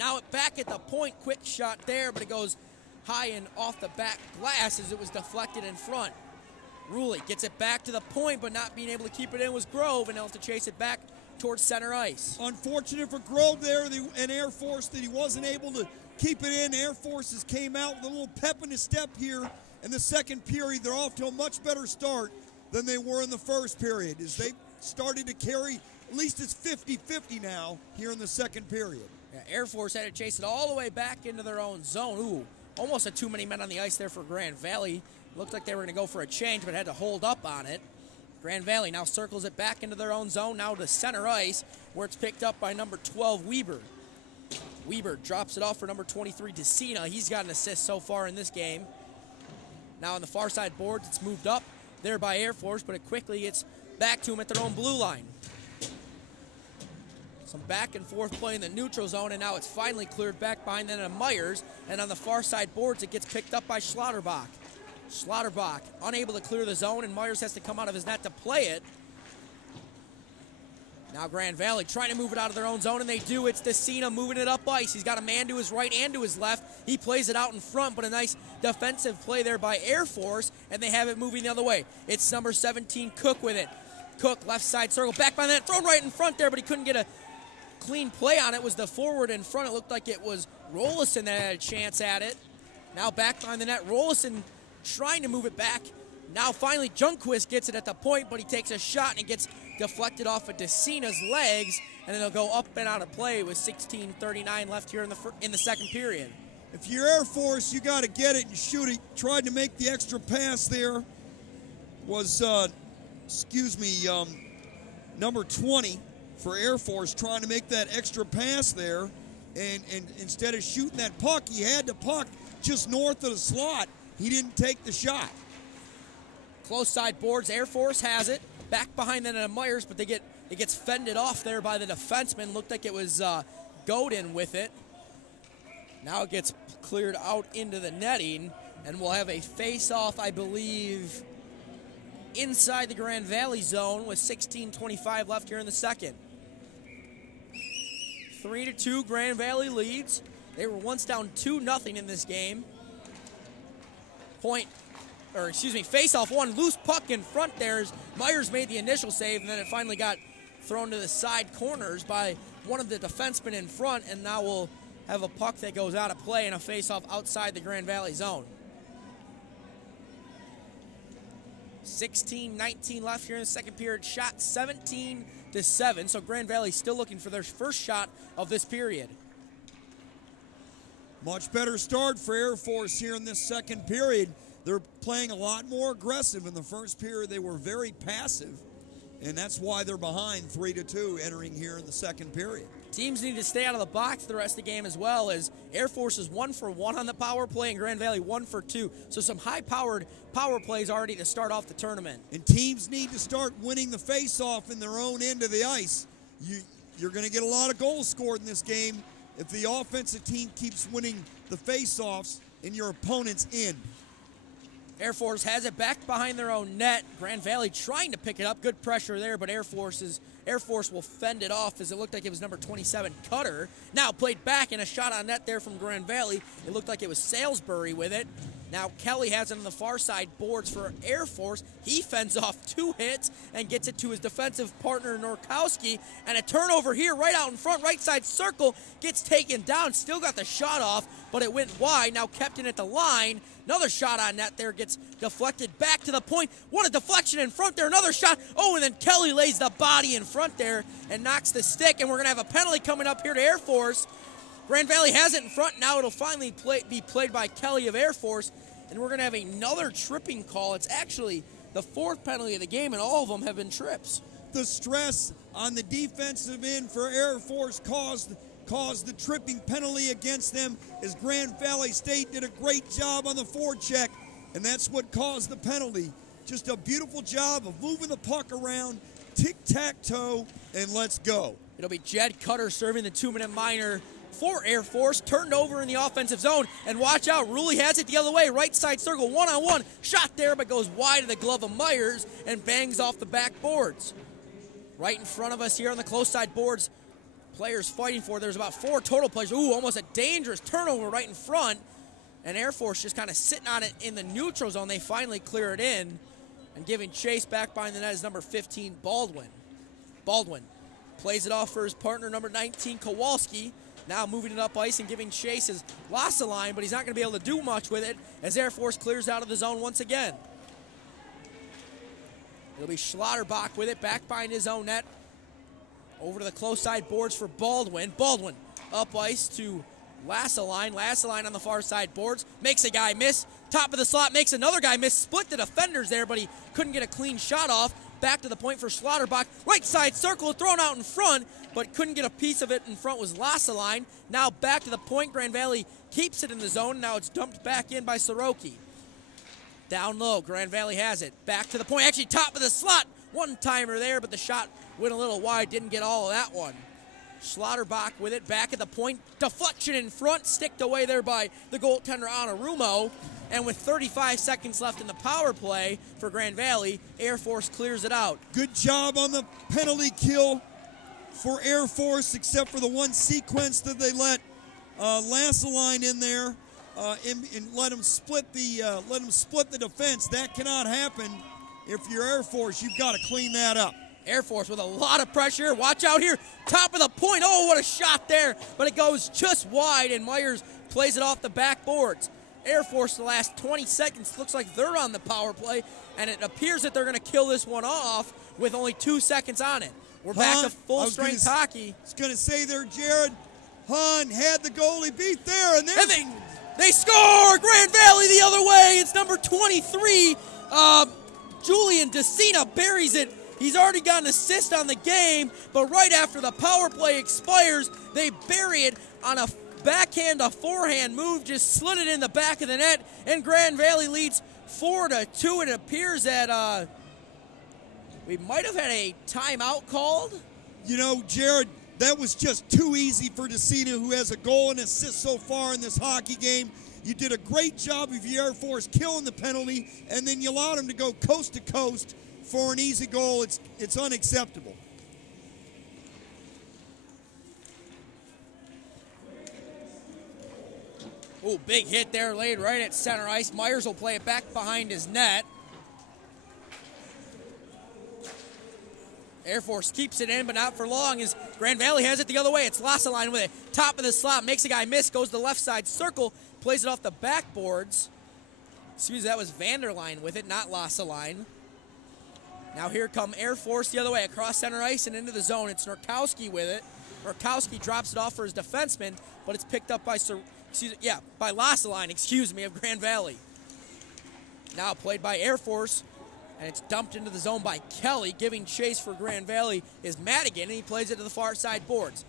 Now it back at the point, quick shot there, but it goes high and off the back glass as it was deflected in front. Ruley gets it back to the point, but not being able to keep it in was Grove, and they'll have to chase it back towards center ice. Unfortunate for Grove there and Air Force that he wasn't able to keep it in. Air Forces came out with a little pep in his step here in the second period. They're off to a much better start than they were in the first period as they started to carry. At least it's 50-50 now here in the second period. Yeah, Air Force had to chase it all the way back into their own zone. Ooh, almost had too many men on the ice there for Grand Valley. Looked like they were going to go for a change, but had to hold up on it. Grand Valley now circles it back into their own zone, now to center ice, where it's picked up by number 12, Weber. Weber drops it off for number 23, DeCina. He's got an assist so far in this game. Now on the far side boards, it's moved up there by Air Force, but it quickly gets back to them at their own blue line. Some back and forth play in the neutral zone, and now it's finally cleared back behind then to Myers, and on the far side boards, it gets picked up by Schlotterbach. Schlotterbach unable to clear the zone, and Myers has to come out of his net to play it. Now Grand Valley trying to move it out of their own zone, and they do. It's DeCina moving it up ice. He's got a man to his right and to his left. He plays it out in front, but a nice defensive play there by Air Force, and they have it moving the other way. It's number 17, Cook with it. Cook, left side circle, back by the net, thrown right in front there, but he couldn't get a clean play on it. Was the forward in front. It looked like it was Rollison that had a chance at it. Now back behind the net, Rollison trying to move it back. Now finally Junquist gets it at the point, but he takes a shot and it gets deflected off of DeCina's legs, and then they'll go up and out of play with 16:39 left here in the second period. If you're Air Force, you got to get it and shoot it. Tried to make the extra pass there. Was, number 20 for Air Force trying to make that extra pass there, and instead of shooting that puck, he had the puck just north of the slot. He didn't take the shot. Close side boards, Air Force has it. Back behind then Myers, but it gets fended off there by the defenseman. Looked like it was Godin with it. Now it gets cleared out into the netting, and we'll have a face-off, I believe, inside the Grand Valley zone with 16:25 left here in the second. 3-2, Grand Valley leads. They were once down 2-0 in this game. Face-off one, loose puck in front there as Myers made the initial save, and then it finally got thrown to the side corners by one of the defensemen in front, and now we'll have a puck that goes out of play and a face-off outside the Grand Valley zone. 16-19 left here in the second period. Shot 17-7, so Grand Valley still looking for their first shot of this period. Much better start for Air Force here in this second period. They're playing a lot more aggressive. In the first period, they were very passive, and that's why they're behind 3-2 entering here in the second period. Teams need to stay out of the box the rest of the game as well, as Air Force is 1 for 1 on the power play and Grand Valley 1 for 2. So some high-powered power plays already to start off the tournament. And teams need to start winning the face-off in their own end of the ice. You're going to get a lot of goals scored in this game if the offensive team keeps winning the face-offs in your opponent's end. Air Force has it back behind their own net. Grand Valley trying to pick it up. Good pressure there, but Air Force will fend it off as it looked like it was number 27, Cutter. Now played back and a shot on net there from Grand Valley. It looked like it was Salisbury with it. Now Kelly has it on the far side boards for Air Force. He fends off 2 hits and gets it to his defensive partner, Norkowski. And a turnover here right out in front, right side circle, gets taken down. Still got the shot off, but it went wide. Now kept in at the line. Another shot on net there gets deflected back to the point. What a deflection in front there. Another shot. Oh, and then Kelly lays the body in front there and knocks the stick. And we're going to have a penalty coming up here to Air Force. Grand Valley has it in front. Now it'll finally be played by Kelly of Air Force. And we're going to have another tripping call. It's actually the 4th penalty of the game, and all of them have been trips. The stress on the defensive end for Air Force caused the tripping penalty against them, as Grand Valley State did a great job on the forecheck, and that's what caused the penalty. Just a beautiful job of moving the puck around, tic-tac-toe, and let's go. It'll be Jed Cutter serving the 2-minute minor for Air Force, turned over in the offensive zone, and watch out, Rulli has it the other way, right side circle, one-on-one, shot there, but goes wide of the glove of Myers and bangs off the back boards. Right in front of us here on the close side boards, players fighting for. There's about 4 total players. Ooh, almost a dangerous turnover right in front. And Air Force just kind of sitting on it in the neutral zone. They finally clear it in. And giving chase back behind the net is number 15, Baldwin. Baldwin plays it off for his partner, number 19, Kowalski. Now moving it up ice and giving chase is Lassaline, but he's not going to be able to do much with it as Air Force clears out of the zone once again. It'll be Schlotterbach with it, back behind his own net. Over to the close side boards for Baldwin. Baldwin up ice to Lassaline. Lassaline on the far side boards. Makes a guy miss. Top of the slot makes another guy miss. Split the defenders there, but he couldn't get a clean shot off. Back to the point for Schlotterbach. Right side circle thrown out in front, but couldn't get a piece of it in front was Lassaline. Now back to the point. Grand Valley keeps it in the zone. Now it's dumped back in by Soroki. Down low. Grand Valley has it. Back to the point. Actually, top of the slot. One-timer there, but the shot went a little wide. Didn't get all of that one. Schlotterbach with it. Back at the point. Deflection in front. Sticked away there by the goaltender, Anarumo. And with 35 seconds left in the power play for Grand Valley, Air Force clears it out. Good job on the penalty kill for Air Force, except for the one sequence that they let Lassaline in there and let him split the defense. That cannot happen. If you're Air Force, you've got to clean that up. Air Force with a lot of pressure. Watch out here. Top of the point. Oh, what a shot there. But it goes just wide, and Myers plays it off the backboards. Air Force, the last 20 seconds, looks like they're on the power play, and it appears that they're going to kill this one off with only 2 seconds on it. We're back to full-strength hockey. I was going to say there, Jared, Hahn had the goalie beat there, and they score! Grand Valley the other way. It's number 23. Julian DeCina buries it. He's already got an assist on the game, but right after the power play expires, they bury it on a backhand to forehand move, just slid it in the back of the net, and Grand Valley leads 4-2. It appears that we might have had a timeout called. You know, Jared, that was just too easy for DeCina, who has a goal and assist so far in this hockey game. You did a great job of your Air Force killing the penalty, and then you allowed him to go coast to coast for an easy goal. It's unacceptable. Ooh, big hit there laid right at center ice. Myers will play it back behind his net. Air Force keeps it in, but not for long as Grand Valley has it the other way. It's Lassaline with it. Top of the slot, makes a guy miss, goes to the left side circle, plays it off the backboards. Excuse me, that was Vanderline with it, not Lassaline. Now here come Air Force the other way, across center ice and into the zone. It's Nurkowski with it. Nurkowski drops it off for his defenseman, but it's picked up by Lassaline, of Grand Valley. Now played by Air Force, and it's dumped into the zone by Kelly. Giving chase for Grand Valley is Madigan, and he plays it to the far side boards.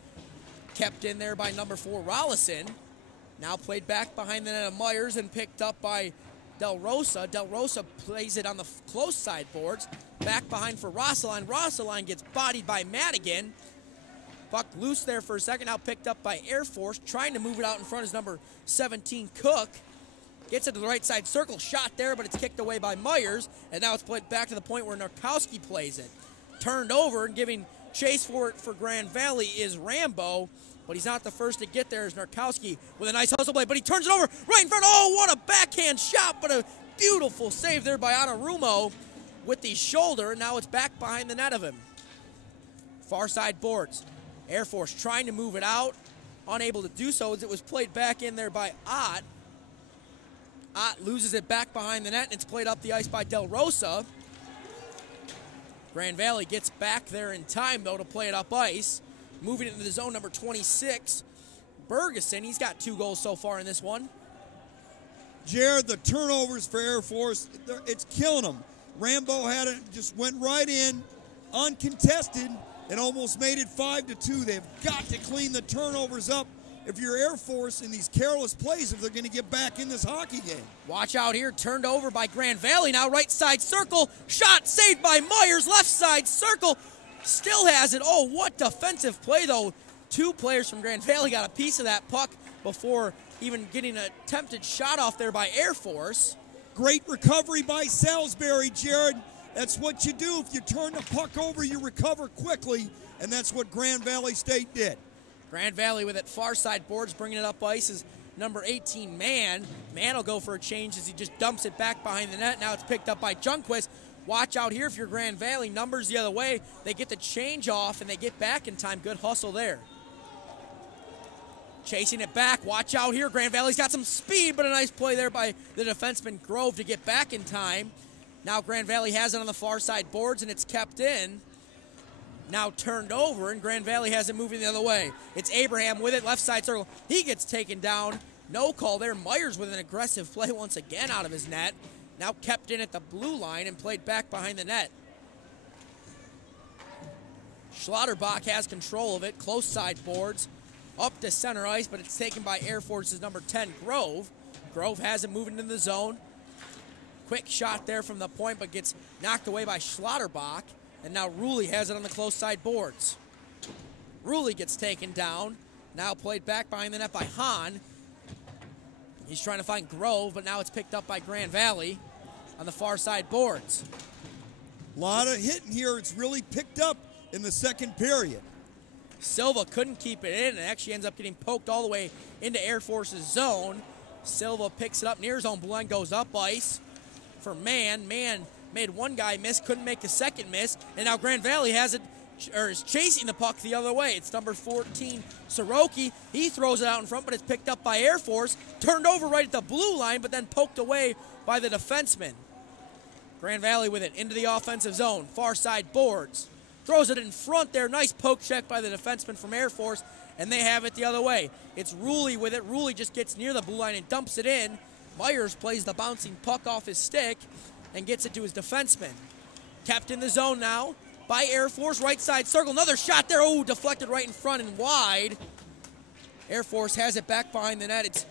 Kept in there by number 4, Rollison. Now played back behind the net of Myers and picked up by Del Rosa. Del Rosa plays it on the close side boards. Back behind for Rossaline. Rossaline gets bodied by Madigan. Puck loose there for a second. Now picked up by Air Force. Trying to move it out in front is number 17, Cook. Gets it to the right side circle. Shot there, but it's kicked away by Myers. And now it's played back to the point where Nurkowski plays it. Turned over and giving chase for it for Grand Valley is Rambo. But he's not the first to get there as Nurkowski with a nice hustle play. But he turns it over right in front. Oh, what a backhand shot. But a beautiful save there by Anarumo with the shoulder. And now it's back behind the net of him. Far side boards. Air Force trying to move it out. Unable to do so as it was played back in there by Ott. Ott loses it back behind the net, and it's played up the ice by Del Rosa. Grand Valley gets back there in time, though, to play it up ice. Moving into the zone, number 26, Bergeson. He's got 2 goals so far in this one. Jared, the turnovers for Air Force, it's killing them. Rambo had it, just went right in, uncontested, and almost made it 5-2. They've got to clean the turnovers up if you're Air Force in these careless plays if they're going to get back in this hockey game. Watch out here, turned over by Grand Valley. Now right side circle, shot saved by Myers, left side circle, still has it. Oh, what defensive play, though. 2 players from Grand Valley got a piece of that puck before even getting an attempted shot off there by Air Force. Great recovery by Salisbury, Jared. That's what you do. If you turn the puck over, you recover quickly, and that's what Grand Valley State did. Grand Valley with it far side boards, bringing it up ice is number 18, Mann. Mann will go for a change as he just dumps it back behind the net. Now it's picked up by Junquist. Watch out here if you're Grand Valley. Numbers the other way. They get the change off, and they get back in time. Good hustle there. Chasing it back. Watch out here. Grand Valley's got some speed, but a nice play there by the defenseman Grove to get back in time. Now Grand Valley has it on the far side boards, and it's kept in. Now turned over, and Grand Valley has it moving the other way. It's Abraham with it, left side circle. He gets taken down. No call there. Myers with an aggressive play once again out of his net. Now kept in at the blue line and played back behind the net. Schlotterbach has control of it. Close side boards. Up to center ice, but it's taken by Air Force's number 10, Grove. Grove has it moving in the zone. Quick shot there from the point, but gets knocked away by Schlotterbach. And now Ruley has it on the close side boards. Ruley gets taken down. Now played back behind the net by Hahn. He's trying to find Grove, but now it's picked up by Grand Valley on the far side boards. A lot of hitting here. It's really picked up in the second period. Silva couldn't keep it in and actually ends up getting poked all the way into Air Force's zone. Silva picks it up near zone. Blue line goes up ice for Mann. Mann made one guy miss, couldn't make a second miss, and now Grand Valley has it, or is chasing the puck the other way. It's number 14, Soroki. He throws it out in front, but it's picked up by Air Force. Turned over right at the blue line, but then poked away by the defenseman. Grand Valley with it into the offensive zone. Far side boards. Throws it in front there. Nice poke check by the defenseman from Air Force, and they have it the other way. It's Ruley with it. Ruley just gets near the blue line and dumps it in. Myers plays the bouncing puck off his stick and gets it to his defenseman. Kept in the zone now by Air Force, right side circle. Another shot there. Oh, deflected right in front and wide. Air Force has it back behind the net. It's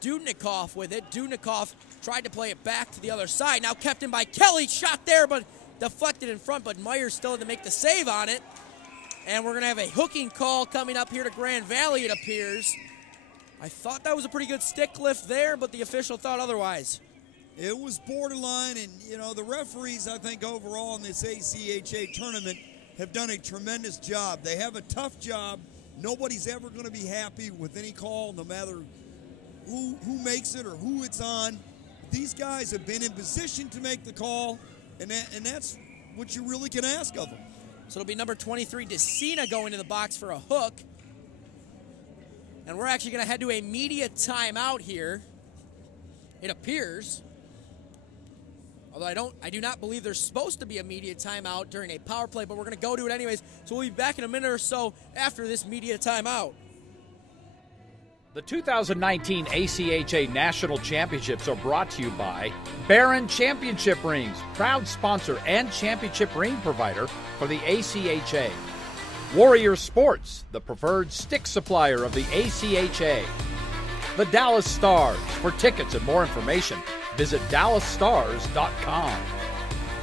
Dudnikov with it. Dudnikov tried to play it back to the other side. Now kept in by Kelly. Shot there, but deflected in front, but Myers still had to make the save on it. And we're going to have a hooking call coming up here to Grand Valley, it appears. I thought that was a pretty good stick lift there, but the official thought otherwise. It was borderline, and, you know, the referees, I think, overall in this ACHA tournament have done a tremendous job. They have a tough job. Nobody's ever going to be happy with any call, no matter who makes it or who it's on. These guys have been in position to make the call, and that's what you really can ask of them. So it'll be number 23, DeCina, going to the box for a hook. And we're actually going to head to a media timeout here, it appears. Although I do not believe there's supposed to be a media timeout during a power play, but we're going to go to it anyways. So we'll be back in a minute or so after this media timeout. The 2019 ACHA National Championships are brought to you by Barron Championship Rings, proud sponsor and championship ring provider for the ACHA. Warrior Sports, the preferred stick supplier of the ACHA. The Dallas Stars. For tickets and more information, visit dallasstars.com.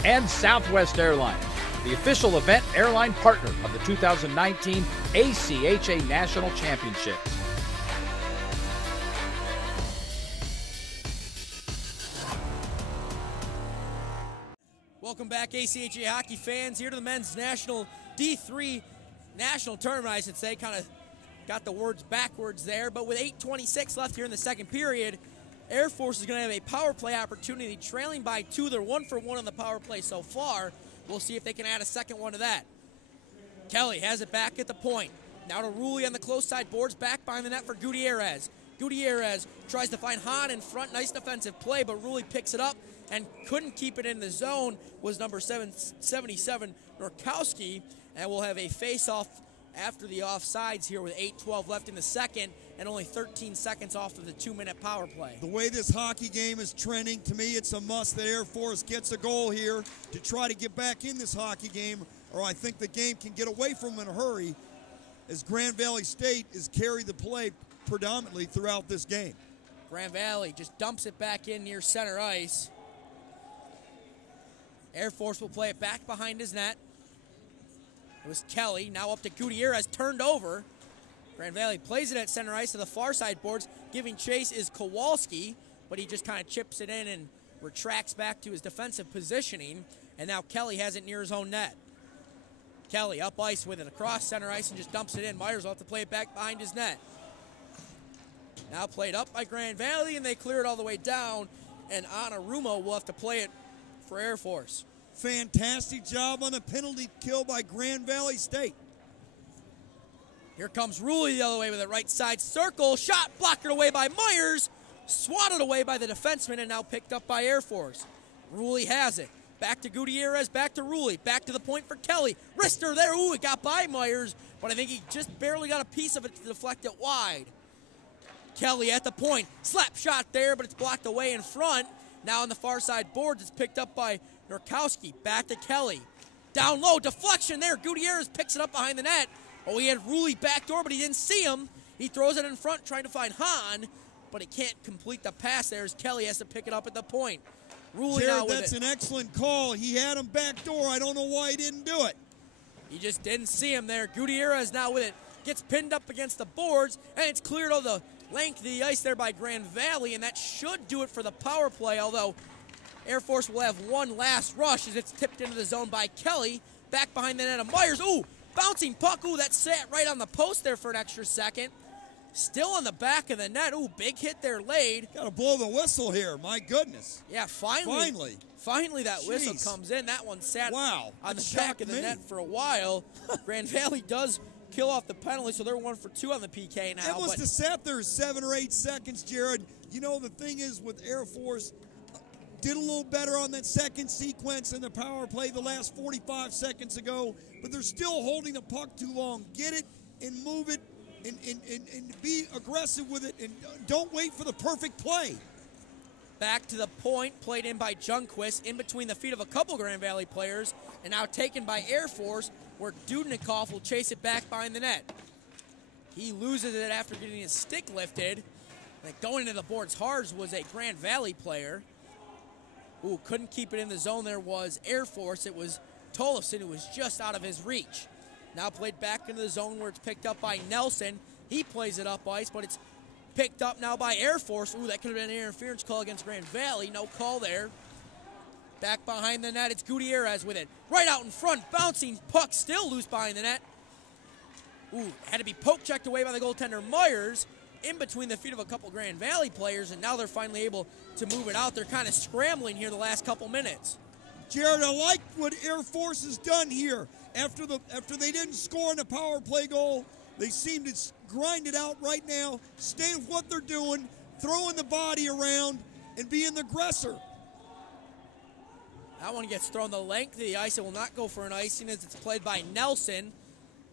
And Southwest Airlines, the official event airline partner of the 2019 ACHA National Championships. Welcome back, ACHA hockey fans, here to the men's national D3 national tournament, I should say. Kind of got the words backwards there, but with 8:26 left here in the second period, Air Force is going to have a power play opportunity, trailing by 2. They're 1 for 1 on the power play so far. We'll see if they can add a second one to that. Kelly has it back at the point. Now to Rulli on the close side boards, back behind the net for Gutierrez. Gutierrez tries to find Hahn in front. Nice defensive play, but Rulli picks it up and couldn't keep it in the zone. Was number 77, Norkowski. And we'll have a face-off after the offsides here with 8:12 left in the second and only 13 seconds off of the 2-minute power play. The way this hockey game is trending, to me it's a must that Air Force gets a goal here to try to get back in this hockey game, or I think the game can get away from them in a hurry, as Grand Valley State has carried the play predominantly throughout this game. Grand Valley just dumps it back in near center ice. Air Force will play it back behind his net. It was Kelly, now up to Gutierrez, turned over. Grand Valley plays it at center ice to the far side boards. Giving chase is Kowalski, but he just kind of chips it in and retracts back to his defensive positioning. And now Kelly has it near his own net. Kelly up ice with it across center ice and just dumps it in. Myers will have to play it back behind his net. Now played up by Grand Valley, and they clear it all the way down. And Anarumo will have to play it for Air Force. Fantastic job on the penalty kill by Grand Valley State. Here comes Rulli the other way with it, right side circle. Shot blocked away by Myers. Swatted away by the defenseman and now picked up by Air Force. Rulli has it. Back to Gutierrez, back to Rulli. Back to the point for Kelly. Wrister there. Ooh, it got by Myers, but I think he just barely got a piece of it to deflect it wide. Kelly at the point. Slap shot there, but it's blocked away in front. Now on the far side boards, it's picked up by Norkowski. Back to Kelly. Down low, deflection there. Gutierrez picks it up behind the net. Oh, he had Rulli backdoor, but he didn't see him. He throws it in front, trying to find Hahn, but he can't complete the pass there as Kelly has to pick it up at the point. Rulli now with it. That's an excellent call. He had him backdoor. I don't know why he didn't do it. He just didn't see him there. Gutierrez now with it. Gets pinned up against the boards, and it's cleared on the length of the ice there by Grand Valley, and that should do it for the power play, although Air Force will have one last rush as it's tipped into the zone by Kelly. Back behind the net of Myers. Ooh, bouncing puck. Ooh, that sat right on the post there for an extra second. Still on the back of the net. Ooh, big hit there laid. Got to blow the whistle here. My goodness. Yeah, finally that whistle comes in. That one sat on the back of the net for a while. Grand Valley does kill off the penalty, so they're 1 for 2 on the PK now. It must have sat there 7 or 8 seconds, Jared. You know, the thing is with Air Force, did a little better on that second sequence in the power play the last 45 seconds ago, but they're still holding the puck too long. Get it and move it and be aggressive with it, and don't wait for the perfect play. Back to the point, played in by Junquist, in between the feet of a couple Grand Valley players, and now taken by Air Force, where Dudnikov will chase it back behind the net. He loses it after getting his stick lifted. And going into the boards hard was a Grand Valley player. Ooh, couldn't keep it in the zone. There was Air Force. It was Tollefson who was just out of his reach. Now played back into the zone where it's picked up by Nelson. He plays it up ice, but it's picked up now by Air Force. Ooh, that could have been an interference call against Grand Valley. No call there. Back behind the net, it's Gutierrez with it. Right out in front, bouncing puck, still loose behind the net. Ooh, had to be poke checked away by the goaltender Myers. in between the feet of a couple Grand Valley players, and now they're finally able to move it out. They're kind of scrambling here the last couple minutes. Jared, I like what Air Force has done here. After they didn't score in the power play goal, they seem to grind it out right now, stay with what they're doing, throwing the body around, and being the aggressor. That one gets thrown the length of the ice. It will not go for an icing as it's played by Nelson.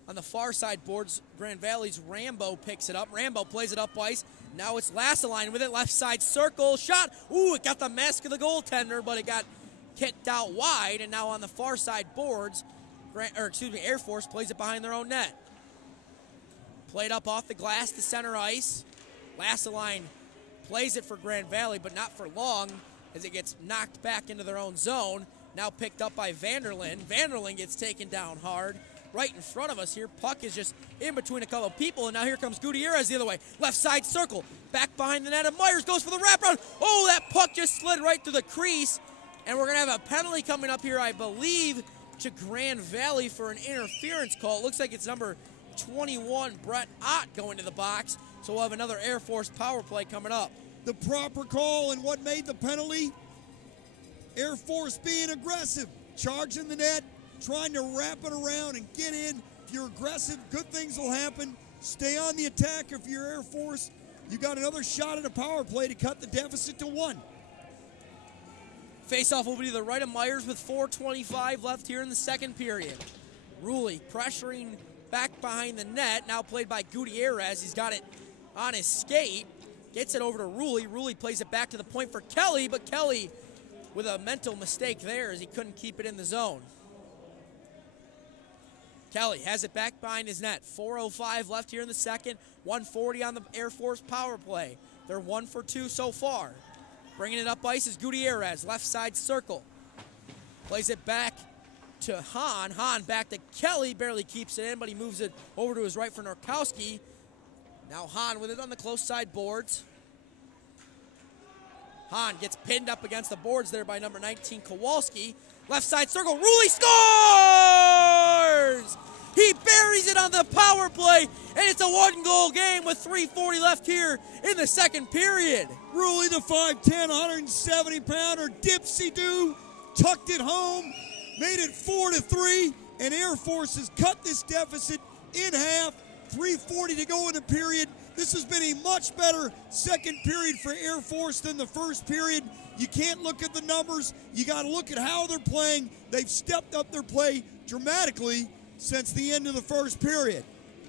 On the far side boards, Grand Valley's Rambo picks it up. Rambo plays it up ice. Now it's Lassaline with it. Left side circle. Shot. Ooh, it got the mask of the goaltender, but it got kicked out wide. And now on the far side boards, Air Force plays it behind their own net. Played up off the glass to center ice. Lassaline plays it for Grand Valley, but not for long as it gets knocked back into their own zone. Now picked up by Vanderlyn. Vanderlyn gets taken down hard. Right in front of us here. Puck is just in between a couple of people, and now here comes Gutierrez the other way. Left side circle. Back behind the net, and Myers goes for the wraparound. Oh, that puck just slid right through the crease, and we're going to have a penalty coming up here, I believe, to Grand Valley for an interference call. It looks like it's number 21, Brett Ott, going to the box, so we'll have another Air Force power play coming up. The proper call, and what made the penalty? Air Force being aggressive, charging the net, trying to wrap it around and get in. If you're aggressive, good things will happen. Stay on the attack if you're Air Force. You got another shot at a power play to cut the deficit to 1. Face-off will be to the right of Myers with 4:25 left here in the second period. Ruley pressuring back behind the net, now played by Gutierrez. He's got it on his skate. Gets it over to Ruley. Ruley plays it back to the point for Kelly, but Kelly with a mental mistake there as he couldn't keep it in the zone. Kelly has it back behind his net. 4:05 left here in the second. 1:40 on the Air Force power play. They're 1 for 2 so far. Bringing it up ice is Gutierrez. Left side circle. Plays it back to Hahn. Hahn back to Kelly. Barely keeps it in, but he moves it over to his right for Norkowski. Now Hahn with it on the close side boards. Hahn gets pinned up against the boards there by number 19, Kowalski. Left side circle, Ruley scores! He buries it on the power play, and it's a 1-goal game with 3:40 left here in the second period. Ruley, the 5'10", 170-pounder, dipsy-do, tucked it home, made it 4-3, and Air Force has cut this deficit in half. 3:40 to go in the period. This has been a much better second period for Air Force than the first period. You can't look at the numbers. You got to look at how they're playing. They've stepped up their play dramatically since the end of the first period.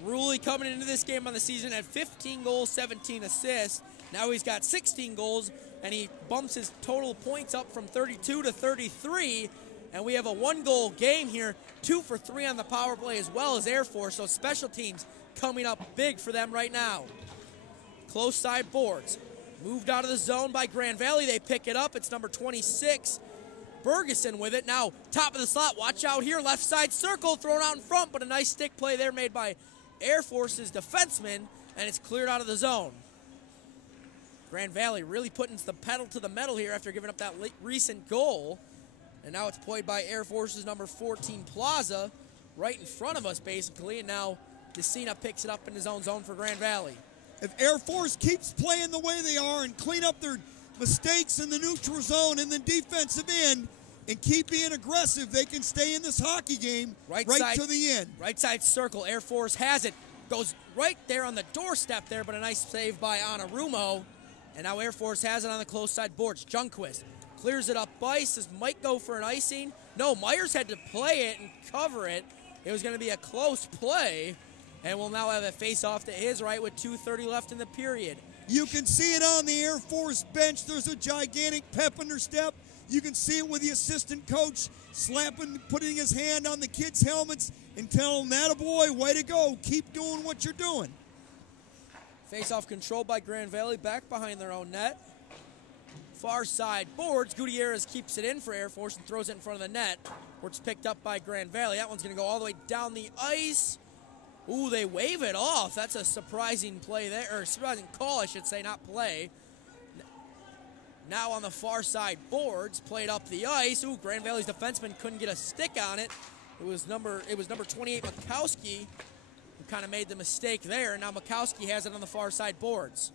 Ruley coming into this game on the season at 15 goals, 17 assists. Now he's got 16 goals, and he bumps his total points up from 32 to 33. And we have a 1-goal game here, 2 for 3 on the power play as well as Air Force. So special teams coming up big for them right now. Close side boards. Moved out of the zone by Grand Valley. They pick it up. It's number 26, Bergeson with it. Now top of the slot. Watch out here. Left side circle thrown out in front, but a nice stick play there made by Air Force's defenseman, and it's cleared out of the zone. Grand Valley really putting the pedal to the metal here after giving up that recent goal. And now it's played by Air Force's number 14, Plaza, right in front of us, basically. And now Decina picks it up in his own zone for Grand Valley. If Air Force keeps playing the way they are and clean up their mistakes in the neutral zone and the defensive end and keep being aggressive, they can stay in this hockey game right to the end. Right side circle. Air Force has it. Goes right there on the doorstep there, but a nice save by Anarumo. And now Air Force has it on the close side boards. Junquist clears it up ice. This might go for an icing. No, Myers had to play it and cover it. It was going to be a close play. And we'll now have a face-off to his right with 2:30 left in the period. You can see it on the Air Force bench. There's a gigantic pep in their step. You can see it with the assistant coach putting his hand on the kids' helmets and telling them, "Attaboy, way to go. Keep doing what you're doing." Face-off controlled by Grand Valley, back behind their own net. Far side boards. Gutierrez keeps it in for Air Force and throws it in front of the net, where it's picked up by Grand Valley. That one's going to go all the way down the ice. Ooh, they wave it off. That's a surprising play there, or surprising call, I should say, not play. Now on the far side boards, played up the ice. Ooh, Grand Valley's defenseman couldn't get a stick on it. It was number 28, Makowski, who kind of made the mistake there. Now Mikowski has it on the far side boards.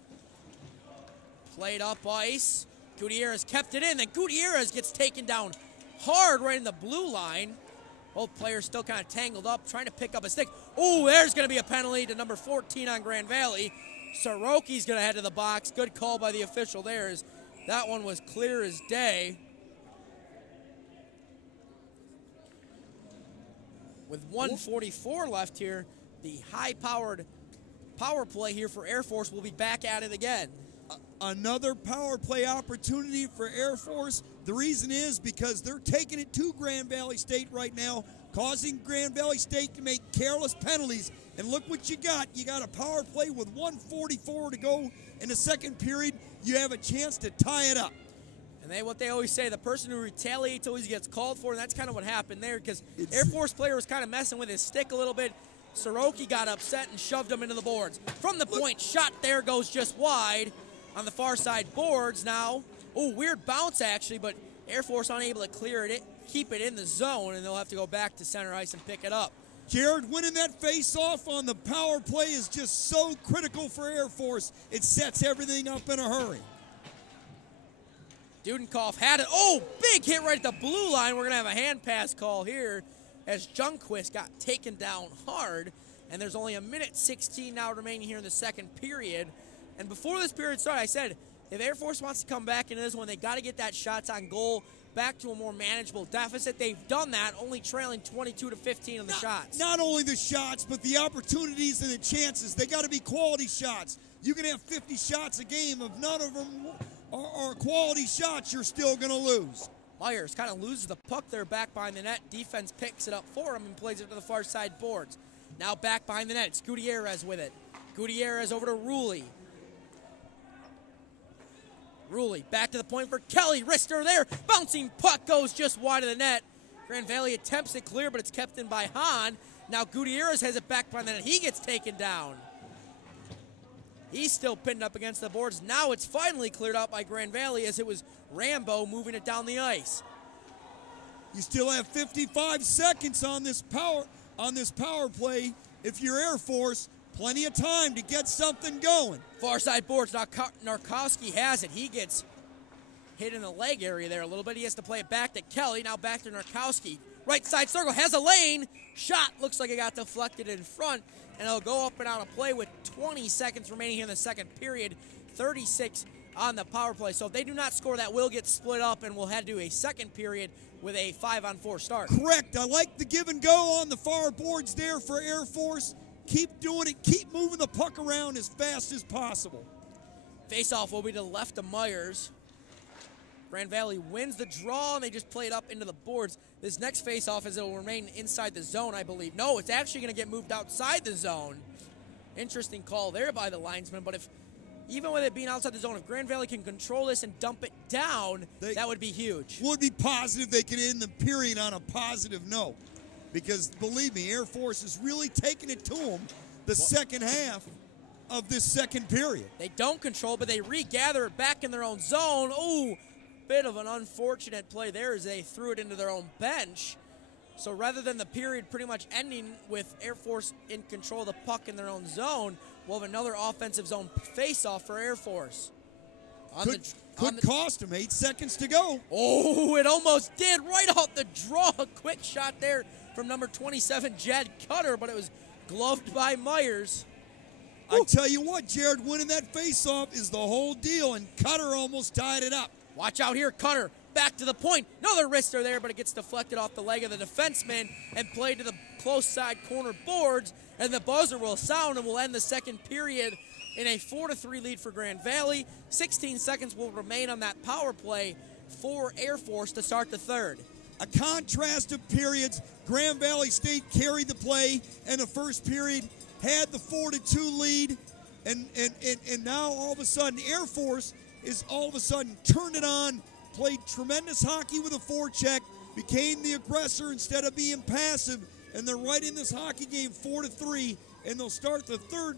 Played up ice. Gutierrez kept it in. Then Gutierrez gets taken down hard right in the blue line. Both players still kind of tangled up, trying to pick up a stick. Oh, there's going to be a penalty to number 14 on Grand Valley. Soroki's going to head to the box. Good call by the official there. That one was clear as day. With 1:44 left here, the high-powered power play here for Air Force will be back at it again. Another power play opportunity for Air Force. The reason is because they're taking it to Grand Valley State right now, causing Grand Valley State to make careless penalties. And look what you got. You got a power play with 1:44 to go in the second period. You have a chance to tie it up. And what they always say, the person who retaliates always gets called for, and that's kind of what happened there because Air Force player was kind of messing with his stick a little bit. Soroki got upset and shoved him into the boards. From the point, shot there goes just wide on the far side boards now. Oh, weird bounce actually, but Air Force unable to clear it, keep it in the zone, and they'll have to go back to center ice and pick it up. Jared, winning that face-off on the power play is just so critical for Air Force. It sets everything up in a hurry. Dudenkoff had it. Oh, big hit right at the blue line. We're going to have a hand pass call here as Junquist got taken down hard. And there's only 1:16 now remaining here in the second period. And before this period started, I said, if Air Force wants to come back into this one, they got to get that shots on goal back to a more manageable deficit. They've done that, only trailing 22-15 on the shots. Not only the shots, but the opportunities and the chances. They got to be quality shots. You can have 50 shots a game. If none of them are quality shots, you're still going to lose. Myers kind of loses the puck there back behind the net. Defense picks it up for him and plays it to the far side boards. Now back behind the net. It's Gutierrez with it. Gutierrez over to Ruley. Ruley back to the point for Kelly. Wrister there. Bouncing puck goes just wide of the net. Grand Valley attempts it clear, but it's kept in by Hahn. Now Gutierrez has it back behind the net. He gets taken down. He's still pinned up against the boards. Now it's finally cleared out by Grand Valley as it was Rambo moving it down the ice. You still have 55 seconds on this power play. If you're Air Force, plenty of time to get something going. Far side boards. Narkowski has it. He gets hit in the leg area there a little bit. He has to play it back to Kelly. Now back to Narkowski. Right side circle. Has a lane. Shot. Looks like it got deflected in front. And it'll go up and out of play with 20 seconds remaining here in the second period. 36 on the power play. So if they do not score, that will get split up, and we'll head to a second period with a 5-on-4 start. Correct. I like the give and go on the far boards there for Air Force. Keep doing it. Keep moving the puck around as fast as possible. Face-off will be to the left of Myers. Grand Valley wins the draw, and they just play it up into the boards. This next face-off is it will remain inside the zone, I believe. No, it's actually going to get moved outside the zone. Interesting call there by the linesman, but even with it being outside the zone, if Grand Valley can control this and dump it down, that would be huge. Would be positive they could end the period on a positive note. Because, believe me, Air Force is really taking it to them the second half of this second period. They don't control, but they regather it back in their own zone. Ooh, bit of an unfortunate play there as they threw it into their own bench. So rather than the period pretty much ending with Air Force in control of the puck in their own zone, we'll have another offensive zone face-off for Air Force. Could cost them 8 seconds to go. Oh, it almost did right off the draw. A quick shot there from number 27, Jed Cutter, but it was gloved by Myers. I tell you what, Jared, winning that face-off is the whole deal, and Cutter almost tied it up. Watch out here, Cutter. Back to the point. Another wrister there, but it gets deflected off the leg of the defenseman and played to the close side corner boards, and the buzzer will sound and will end the second period in a 4-3 lead for Grand Valley. 16 seconds will remain on that power play for Air Force to start the third. A contrast of periods. Grand Valley State carried the play in the first period, had the 4-2 lead, and now all of a sudden Air Force is all of a sudden turned it on, played tremendous hockey with a forecheck, became the aggressor instead of being passive, and they're right in this hockey game 4-3, and they'll start the third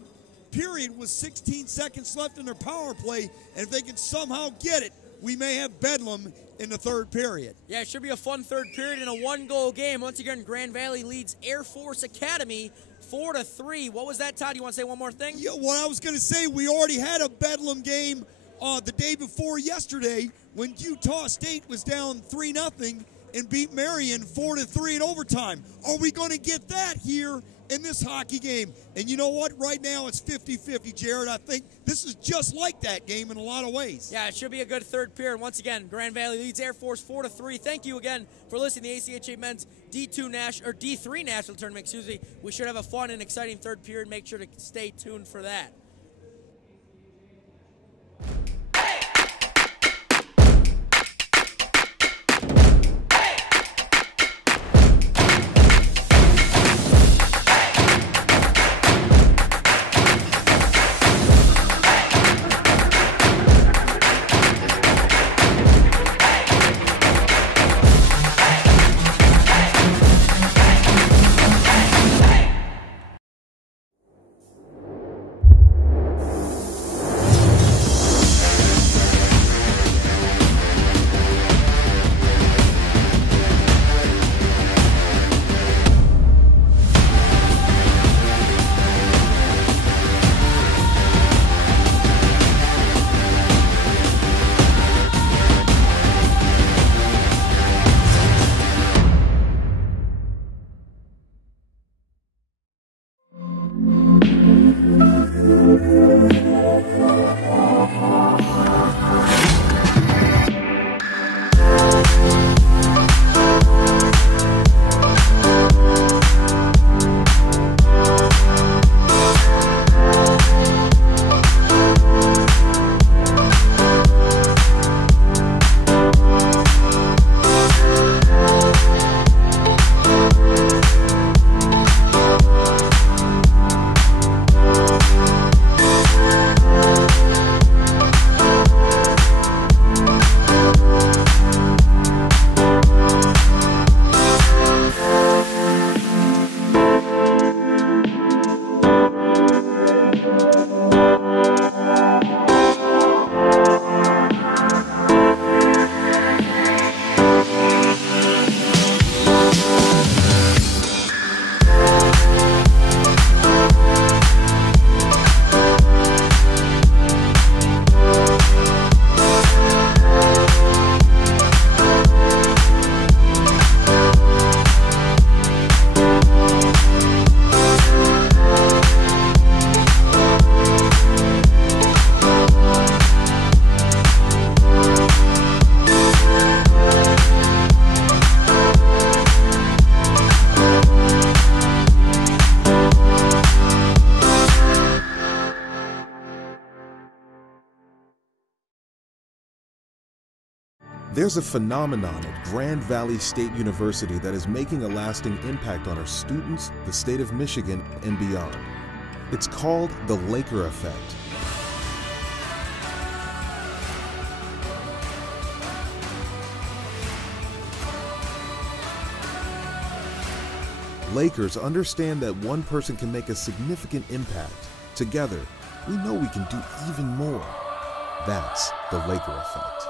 period with 16 seconds left in their power play, and if they can somehow get it, we may have bedlam in the third period. Yeah, it should be a fun third period in a one-goal game. Once again, Grand Valley leads Air Force Academy 4-3. What was that, Todd? You want to say one more thing? Yeah, well, I was going to say we already had a Bedlam game the day before yesterday when Utah State was down 3-0 and beat Marion 4-3 in overtime. Are we going to get that here in this hockey game? And you know what? Right now it's 50-50, Jared. I think this is just like that game in a lot of ways. Yeah, it should be a good third period. Once again, Grand Valley leads Air Force 4-3. Thank you again for listening to the ACHA Men's D3 National Tournament. Excuse me. We should have a fun and exciting third period. Make sure to stay tuned for that. There's a phenomenon at Grand Valley State University that is making a lasting impact on our students, the state of Michigan, and beyond. It's called the Laker effect. Lakers understand that one person can make a significant impact. Together, we know we can do even more. That's the Laker effect.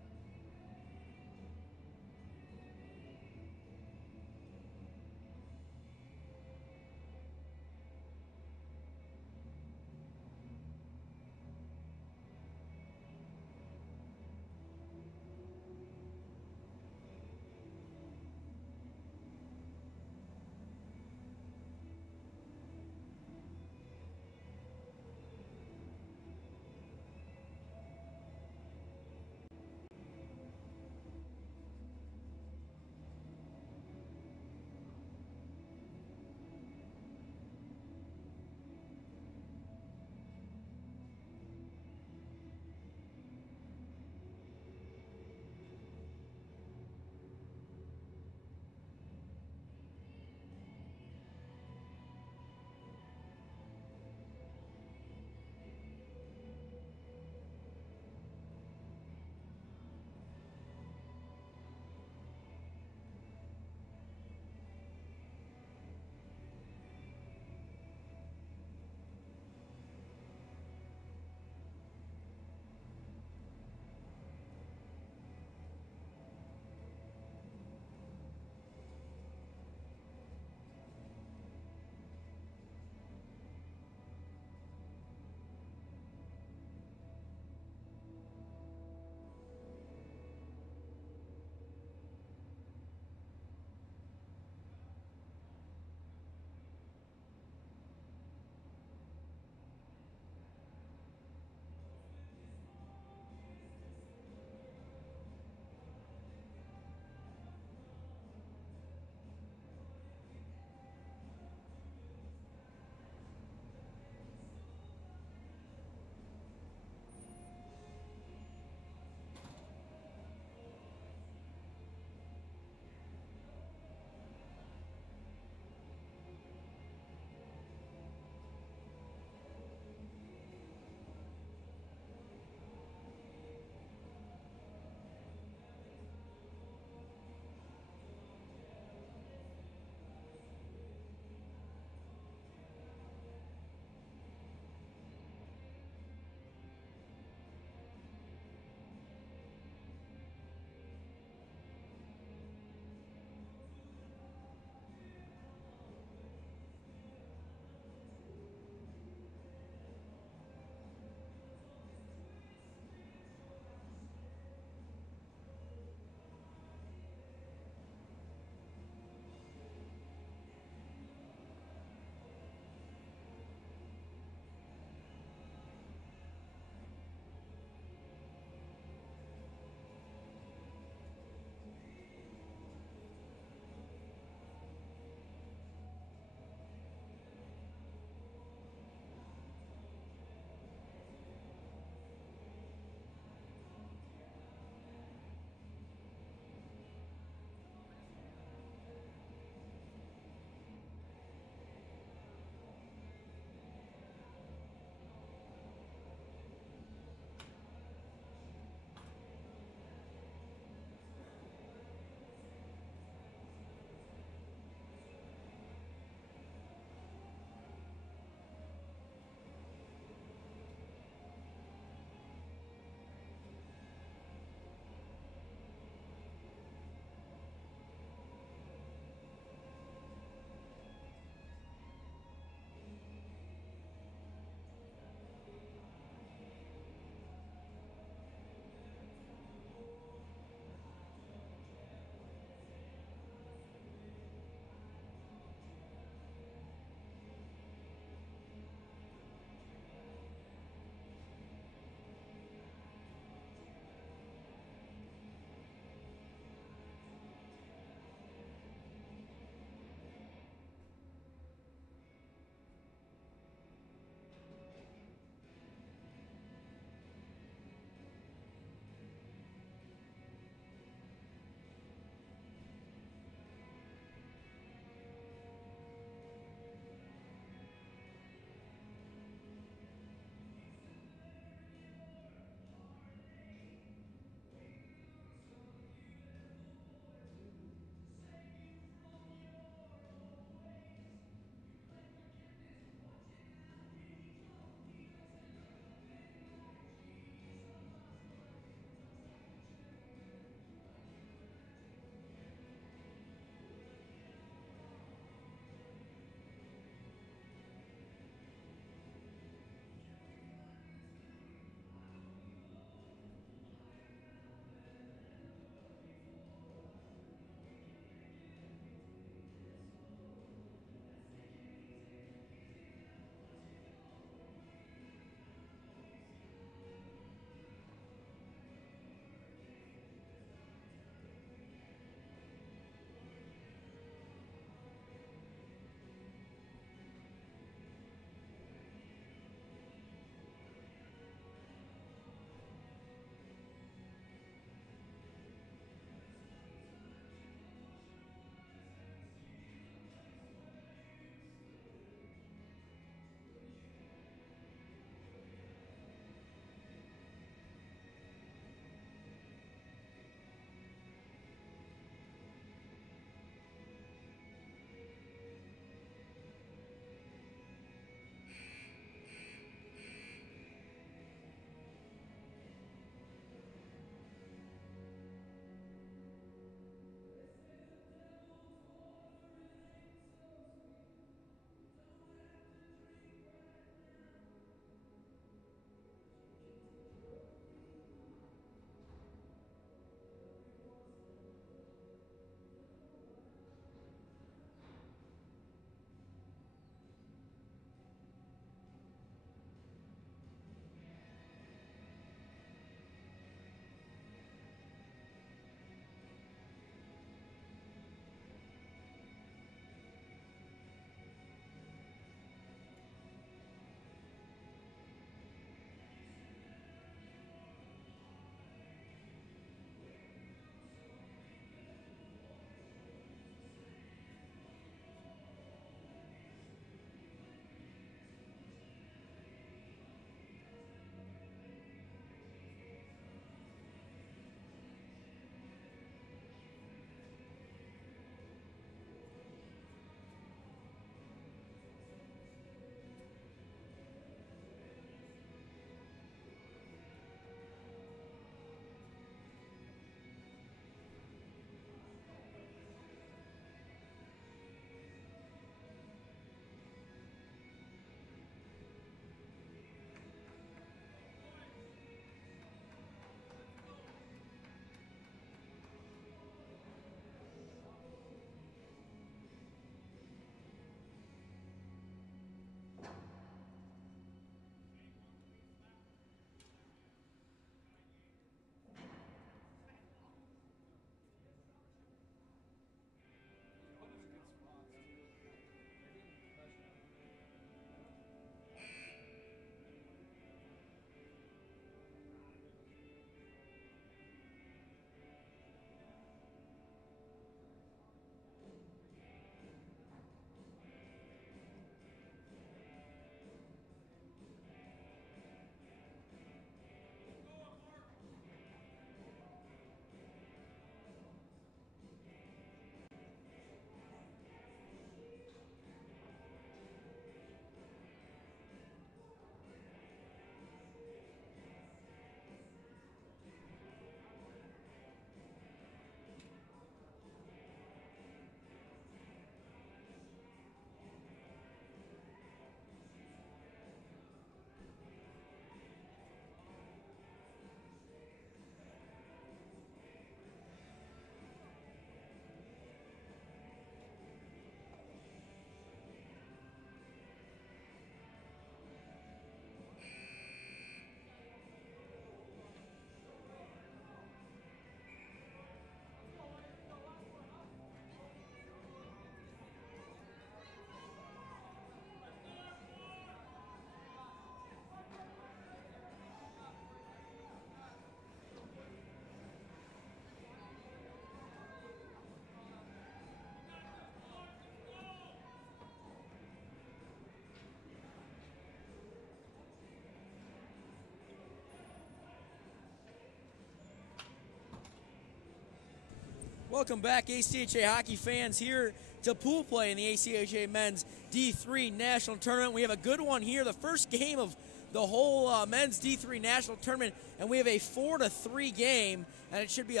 Welcome back, ACHA hockey fans, here to pool play in the ACHA Men's D3 National Tournament. We have a good one here, the first game of the whole Men's D3 National Tournament, and we have a 4-3 game, and it should be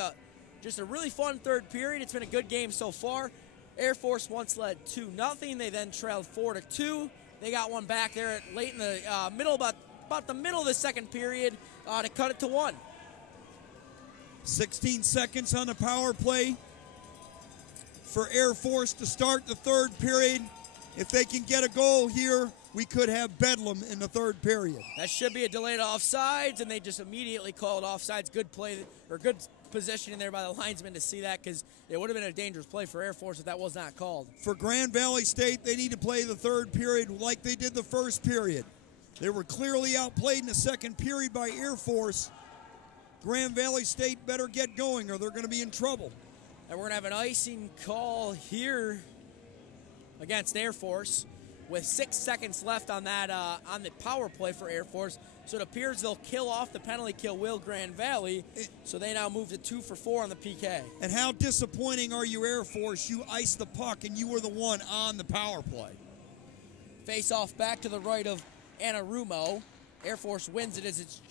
just a really fun third period. It's been a good game so far. Air Force once led 2-0. They then trailed 4-2. They got one back there late in the middle, about the middle of the second period, to cut it to 1. 16 seconds on the power play for Air Force to start the third period. If they can get a goal here, we could have bedlam in the third period. That should be a delayed offsides, and they just immediately called offsides. Good play, or good positioning there by the linesman to see that, because it would have been a dangerous play for Air Force if that was not called. For Grand Valley State, they need to play the third period like they did the first period. They were clearly outplayed in the second period by Air Force. Grand Valley State better get going or they're going to be in trouble. And we're going to have an icing call here against Air Force with 6 seconds left on that on the power play for Air Force. So it appears they'll kill off the penalty kill will Grand Valley. So they now move to 2 for 4 on the PK. And how disappointing are you, Air Force? You iced the puck and you were the one on the power play. Face off back to the right of Anarumo. Air Force wins it as it's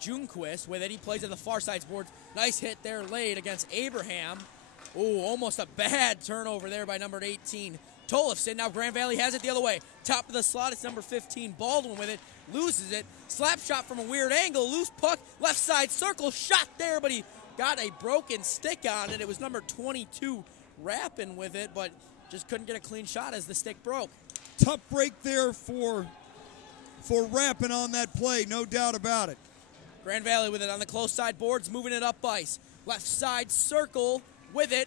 Junquist with it. He plays at the far side boards. Nice hit there laid against Abraham. Ooh, almost a bad turnover there by number 18, Tollefson. Now Grand Valley has it the other way. Top of the slot, it's number 15, Baldwin with it. Loses it. Slap shot from a weird angle. Loose puck, left side circle. Shot there, but he got a broken stick on it. It was number 22, Rappin with it, but just couldn't get a clean shot as the stick broke. Tough break there for Rappin on that play, no doubt about it. Grand Valley with it on the close side boards, moving it up ice. Left side circle with it.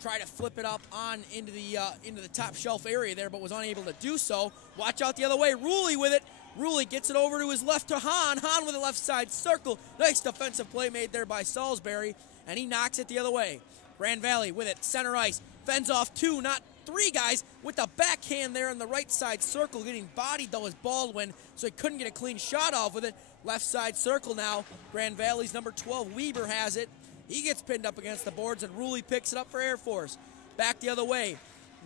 Try to flip it up on into the top shelf area there, but was unable to do so. Watch out the other way. Ruley with it. Ruley gets it over to his left to Hahn. Hahn with the left side circle. Nice defensive play made there by Salisbury, and he knocks it the other way. Grand Valley with it, center ice. Fends off 2, not 3 guys with the backhand there in the right side circle. Getting bodied though is Baldwin, so he couldn't get a clean shot off with it. Left side circle now. Grand Valley's number 12, Weber, has it. He gets pinned up against the boards, and Ruley picks it up for Air Force. Back the other way.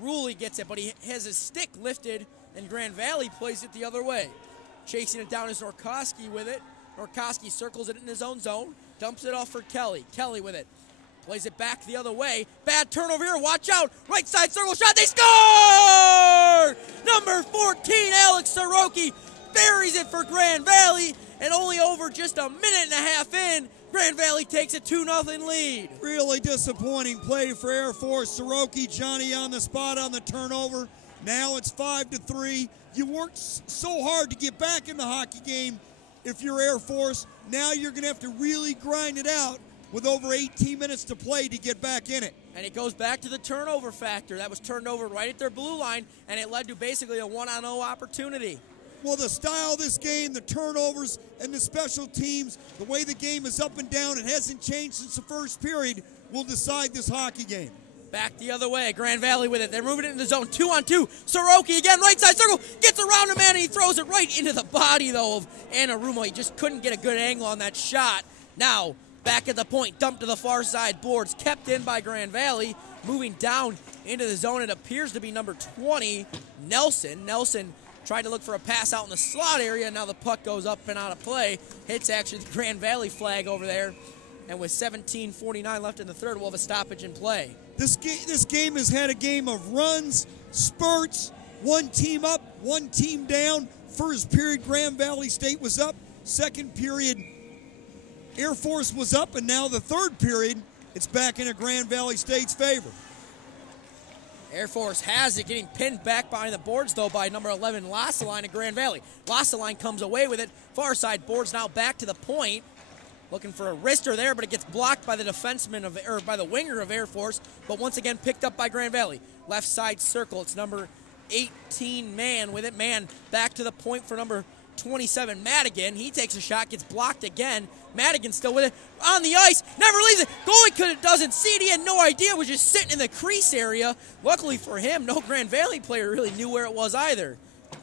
Ruley gets it, but he has his stick lifted, and Grand Valley plays it the other way. Chasing it down is Norkoski with it. Norkoski circles it in his own zone. Dumps it off for Kelly. Kelly with it. Plays it back the other way. Bad turnover here. Watch out. Right side circle shot. They score! Number 14, Alex Soroki, buries it for Grand Valley. And only over just a minute and a half in, Grand Valley takes a 2-0 lead. Really disappointing play for Air Force. Soroki, Johnny on the spot on the turnover. Now it's 5-3. You worked so hard to get back in the hockey game if you're Air Force. Now you're going to have to really grind it out with over 18 minutes to play to get back in it. And it goes back to the turnover factor. That was turned over right at their blue line, and it led to basically a 1-on-0 opportunity. Well, the style of this game, the turnovers, and the special teams, the way the game is up and down, it hasn't changed since the first period, will decide this hockey game. Back the other way, Grand Valley with it. They're moving it in the zone, 2-on-2. Soroki again, right side circle, gets around a man, and he throws it right into the body, though, of Anarumo. He just couldn't get a good angle on that shot. Now, back at the point, dumped to the far side boards, kept in by Grand Valley, moving down into the zone. It appears to be number 20, Nelson. Nelson tried to look for a pass out in the slot area. Now the puck goes up and out of play. Hits actually the Grand Valley flag over there. And with 17:49 left in the third, we'll have a stoppage in play. This game has had a game of runs, spurts, one team up, one team down. First period, Grand Valley State was up. Second period, Air Force was up. And now the third period, it's back into Grand Valley State's favor. Air Force has it, getting pinned back behind the boards, though, by number 11, Lassaline of Grand Valley. Lassaline comes away with it. Far side boards now back to the point. Looking for a wrister there, but it gets blocked by the defenseman by the winger of Air Force. But once again, picked up by Grand Valley. Left side circle. It's number 18, Mann with it. Mann back to the point for number 27, Madigan. He takes a shot, gets blocked again. Madigan still with it on the ice, never leaves it. Goalie doesn't see it. He had no idea. Was just sitting in the crease area. Luckily for him, no Grand Valley player really knew where it was either.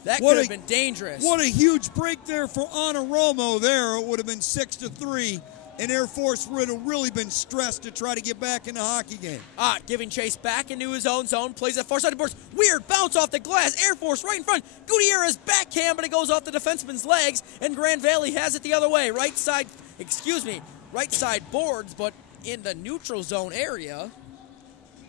That could have been dangerous. What a huge break there for Anarumo there. It would have been 6-3 and Air Force would have really been stressed to try to get back in the hockey game. Giving chase back into his own zone, plays at far side of the boards. Weird bounce off the glass. Air Force right in front. Gutierrez backhand, but it goes off the defenseman's legs, and Grand Valley has it the other way. Right side boards, but in the neutral zone area.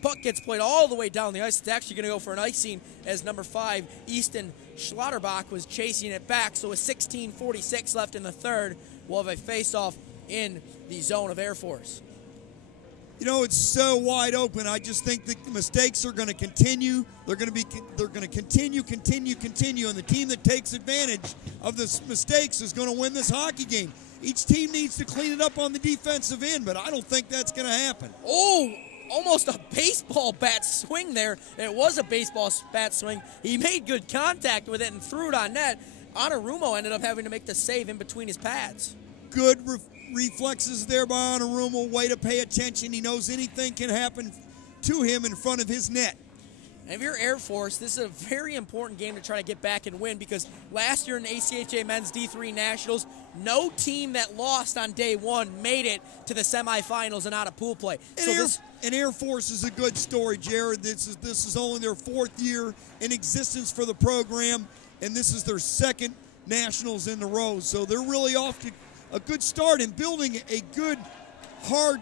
Puck gets played all the way down the ice. It's actually going to go for an icing as number 5, Easton Schlotterbach, was chasing it back. So with 16:46 left in the third, we'll have a face-off in the zone of Air Force. You know, it's so wide open. I just think the mistakes are going to continue. They're going to continue, and the team that takes advantage of the mistakes is going to win this hockey game. Each team needs to clean it up on the defensive end, but I don't think that's going to happen. Oh, almost a baseball bat swing there. It was a baseball bat swing. He made good contact with it and threw it on net. Anarumo ended up having to make the save in between his pads. Good reflexes there by Anarumo. Way to pay attention. He knows anything can happen to him in front of his net. And if you're Air Force, this is a very important game to try to get back and win, because last year in ACHA Men's D3 Nationals, no team that lost on day one made it to the semifinals and out of pool play. And Air Force is a good story, Jared. This is only their 4th year in existence for the program, and this is their 2nd Nationals in a row. So they're really off to a good start in building a good, hard,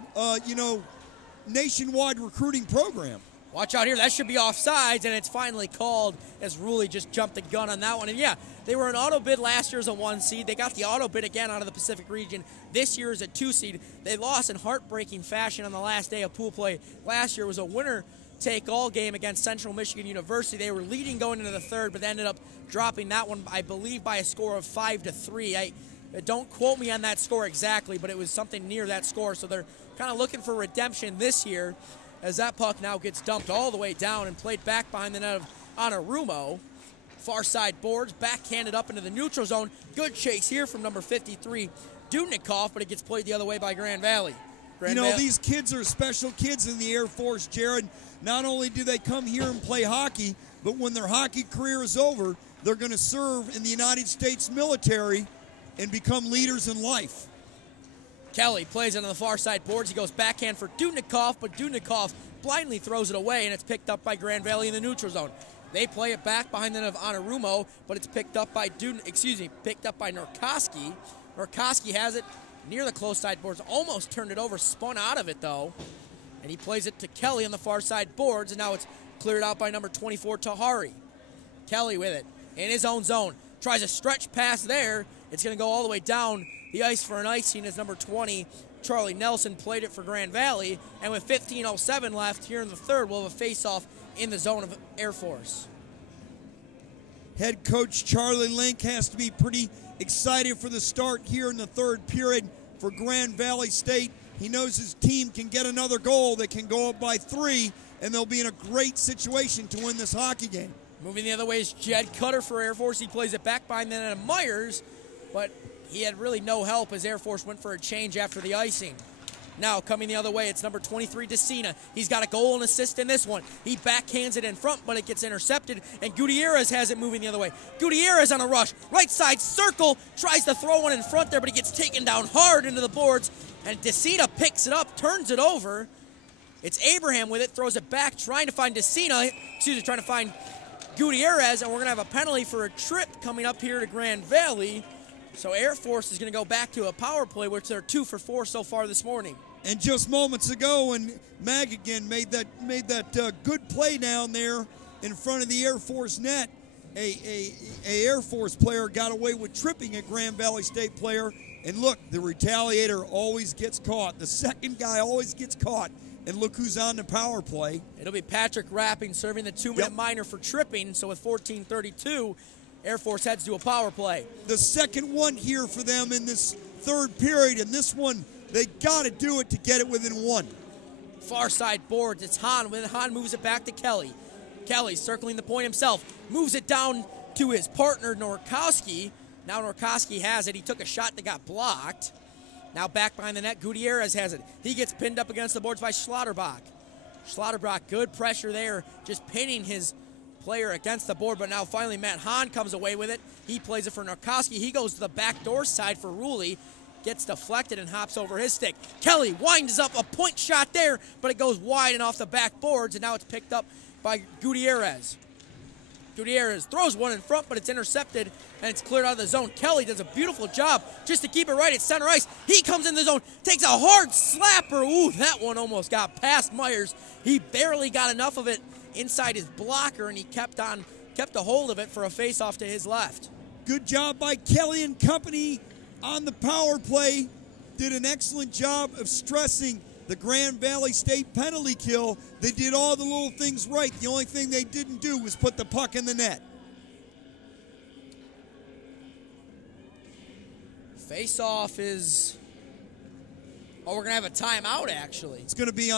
nationwide recruiting program. Watch out here. That should be offsides, and it's finally called as Ruley just jumped the gun on that one. And, yeah, they were an auto bid last year as a 1 seed. They got the auto bid again out of the Pacific region this year as a 2 seed. They lost in heartbreaking fashion on the last day of pool play. Last year was a winner-take-all game against Central Michigan University. They were leading going into the third, but they ended up dropping that one, I believe, by a score of 5-3. Don't quote me on that score exactly, but it was something near that score. So they're kind of looking for redemption this year, as that puck now gets dumped all the way down and played back behind the net of Anarumo. Far side boards, backhanded up into the neutral zone. Good chase here from number 53, Dudnikov, but it gets played the other way by Grand Valley. These kids are special kids in the Air Force, Jared. Not only do they come here and play hockey, but when their hockey career is over, they're going to serve in the United States military and become leaders in life. Kelly plays it on the far side boards. He goes backhand for Dudnikov, but Dudnikov blindly throws it away, and it's picked up by Grand Valley in the neutral zone. They play it back behind the net of Anarumo, but it's picked up by Norkoski. Norkoski has it near the close side boards, almost turned it over, spun out of it though, and he plays it to Kelly on the far side boards, and now it's cleared out by number 24, Tahari. Kelly with it in his own zone, tries a stretch pass there. It's going to go all the way down the ice for an icing as number 20, Charlie Nelson, played it for Grand Valley. And with 15:07 left here in the third, we'll have a face-off in the zone of Air Force. Head coach Charlie Link has to be pretty excited for the start here in the third period for Grand Valley State. He knows his team can get another goal. They can go up by 3, and they'll be in a great situation to win this hockey game. Moving the other way is Jed Cutter for Air Force. He plays it back behind the net of Myers, but he had really no help as Air Force went for a change after the icing. Now coming the other way, it's number 23, DeCina. He's got a goal and assist in this one. He backhands it in front, but it gets intercepted, and Gutierrez has it moving the other way. Gutierrez on a rush. Right side circle, tries to throw one in front there, but he gets taken down hard into the boards, and DeCina picks it up, turns it over. It's Abraham with it, throws it back, trying to find Gutierrez, and we're going to have a penalty for a trip coming up here to Grand Valley. So Air Force is going to go back to a power play, which they're 2 for 4 so far this morning. And just moments ago, when Mag again made that good play down there in front of the Air Force net, a Air Force player got away with tripping a Grand Valley State player. And look, the retaliator always gets caught. The second guy always gets caught. And look who's on the power play. It'll be Patrick Rapping serving the 2-minute minor for tripping. So with 14:32, Air Force heads to a power play. The second one here for them in this third period, and this one, they got to do it to get it within 1. Far side boards, it's Hahn. When Hahn moves it back to Kelly. Kelly circling the point himself, moves it down to his partner, Norkoski. Now Norkoski has it. He took a shot that got blocked. Now back behind the net, Gutierrez has it. He gets pinned up against the boards by Schlotterbach. Schlotterbach, good pressure there, just pinning his player against the board, but now finally Matt Hahn comes away with it. He plays it for Norkoski. He goes to the backdoor side for Ruley. gets deflected and hops over his stick. Kelly winds up a point shot there, but it goes wide and off the backboards, and now it's picked up by Gutierrez. Gutierrez throws one in front, but it's intercepted, and it's cleared out of the zone. Kelly does a beautiful job just to keep it right at center ice. He comes in the zone, takes a hard slapper. Ooh, that one almost got past Myers. He barely got enough of it inside his blocker, and he kept a hold of it for a face-off to his left. Good job by Kelly and company on the power play. Did an excellent job of stressing the Grand Valley State penalty kill. They did all the little things right. The only thing they didn't do was put the puck in the net. Face-off is... Oh, we're going to have a timeout, actually. It's going to be...